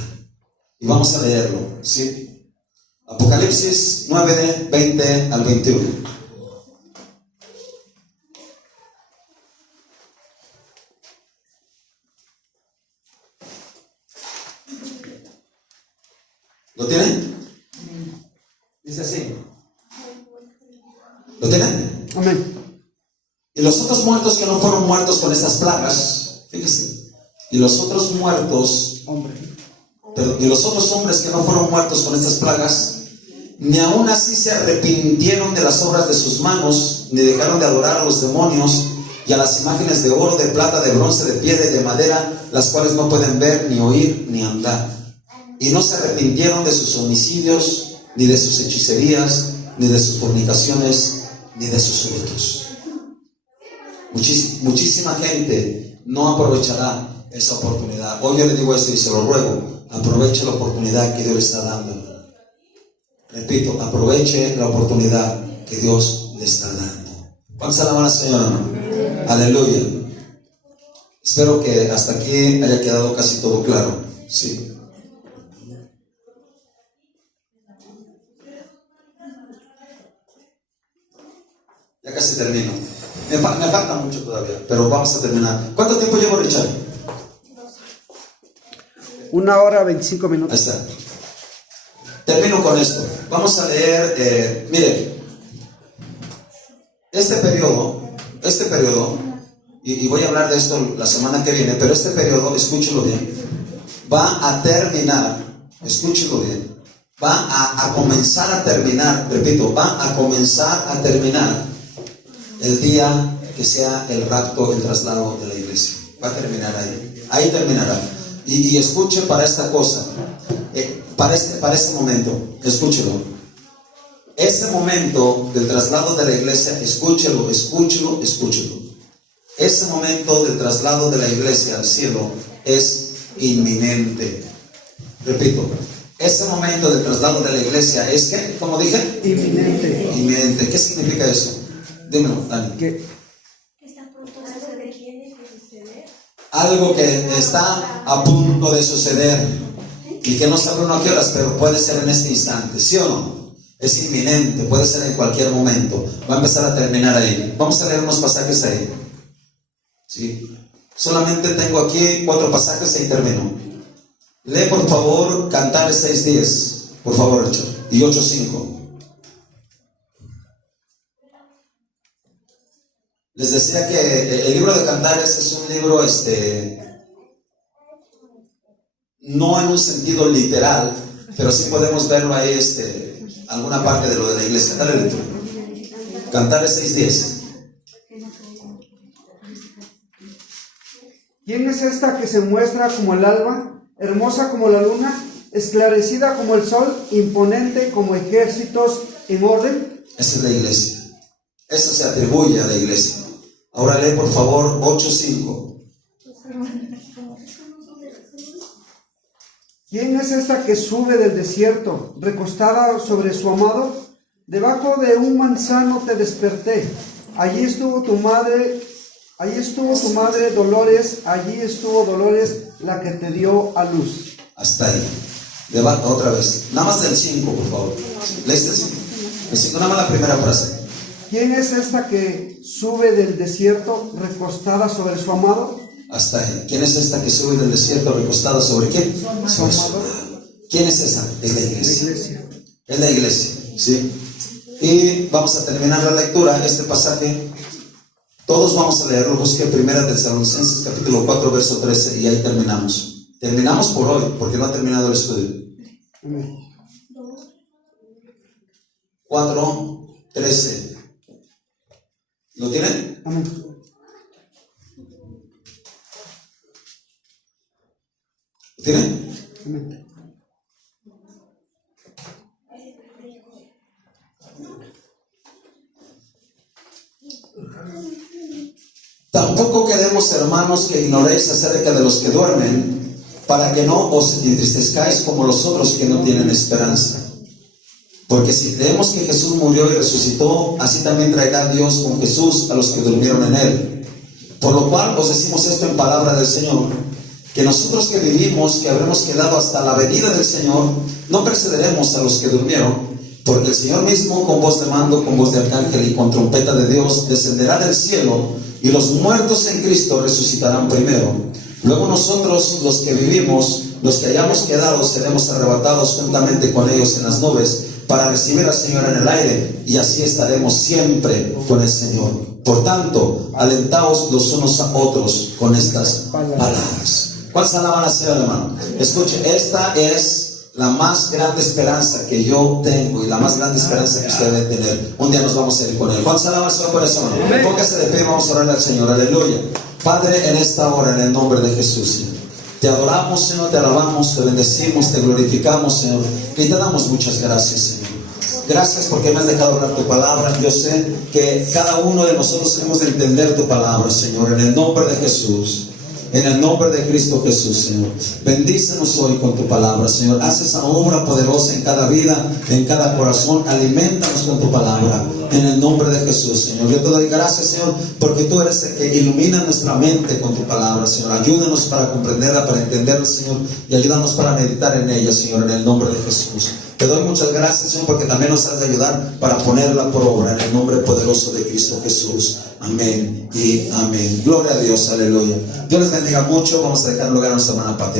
Y vamos a leerlo, ¿sí? Apocalipsis 9, 20 al 21. ¿Lo tienen? Dice así. ¿Lo tienen? Amén. Y los otros muertos que no fueron muertos con estas plagas, fíjese, y los otros muertos, y los otros hombres que no fueron muertos con estas plagas, ni aún así se arrepintieron de las obras de sus manos, ni dejaron de adorar a los demonios y a las imágenes de oro, de plata, de bronce, de piedra y de madera, las cuales no pueden ver, ni oír, ni andar. Y no se arrepintieron de sus homicidios, ni de sus hechicerías, ni de sus fornicaciones, ni de sus hurtos. Muchísima gente no aprovechará esa oportunidad. Hoy yo le digo esto y se lo ruego: aproveche la oportunidad que Dios le está dando. Repito, aproveche la oportunidad que Dios le está dando. ¿Cuántos alaban al Señor, hermano? Aleluya. Espero que hasta aquí haya quedado casi todo claro. Sí. Ya casi termino. Me falta mucho todavía, pero vamos a terminar. ¿Cuánto tiempo llevo, Richard? 1 hora 25 minutos. Ahí está. Termino con esto. Vamos a leer, mire, este periodo, y voy a hablar de esto la semana que viene, pero este periodo, escúchelo bien, va a terminar, escúchelo bien, va a comenzar a terminar, repito, va a comenzar a terminar el día que sea el rapto, el traslado de la iglesia. Va a terminar ahí terminará. Y escuche para esta cosa, para este momento, escúchelo. Ese momento del traslado de la iglesia, escúchelo. Ese momento del traslado de la iglesia al cielo es inminente. Repito, ese momento del traslado de la iglesia es ¿qué? ¿Cómo dije? Inminente. Inminente. ¿Qué significa eso? Dímelo, Dani. Que Algo que está a punto de suceder y que no sabe uno a qué horas, pero puede ser en este instante, ¿sí o no? Es inminente, puede ser en cualquier momento. Va a empezar a terminar ahí. Vamos a leer unos pasajes ahí. ¿Sí? Solamente tengo aquí 4 pasajes y termino. Lee por favor Cantares 6:10, por favor, Richard, y 8:5. Les decía que el libro de Cantares es un libro, no en un sentido literal, pero sí podemos verlo ahí, alguna parte de lo de la iglesia. Dale lectura. Cantares 6:10. ¿quién es esta que se muestra como el alba, hermosa como la luna, esclarecida como el sol, imponente como ejércitos en orden? Esa es la iglesia. Eso se atribuye a la iglesia. Ahora lee por favor 8:5. ¿quién es esta que sube del desierto, recostada sobre su amado? Debajo de un manzano te desperté. Allí estuvo tu madre Dolores, allí estuvo Dolores, la que te dio a luz. Hasta ahí. Otra vez. Nada más del 5, por favor. ¿Leíste el 5? El 5, nada más la primera frase. ¿quién es esta que sube del desierto, recostada sobre su amado? Hasta ahí. ¿Quién es esta que sube del desierto recostada sobre quién? Sobre su amado. ¿Quién es esa? Es la iglesia. Es la iglesia, ¿sí? Y vamos a terminar la lectura, este pasaje. Todos vamos a leerlo. Busque 1 Tesalonicenses capítulo 4 verso 13 y ahí terminamos. Terminamos por hoy, porque no ha terminado el estudio. 4:13. ¿Lo tienen? Amén. ¿Lo tienen? Amén. Tampoco queremos, hermanos, que ignoréis acerca de los que duermen, para que no os entristezcáis como los otros que no tienen esperanza. Porque si creemos que Jesús murió y resucitó, así también traerá Dios con Jesús a los que durmieron en él. Por lo cual os decimos esto en palabra del Señor, que nosotros que vivimos, que habremos quedado hasta la venida del Señor, no precederemos a los que durmieron, porque el Señor mismo, con voz de mando, con voz de arcángel y con trompeta de Dios, descenderá del cielo, y los muertos en Cristo resucitarán primero. Luego nosotros, los que vivimos, los que hayamos quedado, seremos arrebatados juntamente con ellos en las nubes, para recibir al Señor en el aire, y así estaremos siempre con el Señor. Por tanto, alentaos los unos a otros con estas palabras. ¿Cuántos alaban al Señor, hermano? Escuche, esta es la más grande esperanza que yo tengo y la más grande esperanza que usted debe tener. Un día nos vamos a ir con Él. ¿Cuántos alaban al Señor por eso, hermano? Póngase de pie y vamos a orarle al Señor. Aleluya. Padre, en esta hora, en el nombre de Jesús, Señor, te adoramos, Señor, te alabamos, te bendecimos, te glorificamos, Señor, y te damos muchas gracias, Señor. Gracias porque me has dejado hablar tu palabra. Yo sé que cada uno de nosotros hemos de entender tu palabra, Señor, en el nombre de Jesús. En el nombre de Cristo Jesús, Señor. Bendícenos hoy con tu palabra, Señor. Haz esa obra poderosa en cada vida, en cada corazón. Alimentanos con tu palabra. En el nombre de Jesús, Señor. Yo te doy gracias, Señor, porque tú eres el que ilumina nuestra mente con tu palabra, Señor. Ayúdanos para comprenderla, para entenderla, Señor. Y ayúdanos para meditar en ella, Señor, en el nombre de Jesús. Te doy muchas gracias, Señor, porque también nos has de ayudar para ponerla por obra en el nombre poderoso de Cristo Jesús. Amén y amén. Gloria a Dios, aleluya. Dios les bendiga mucho. Vamos a dejar lugar a nuestra hermana Patia.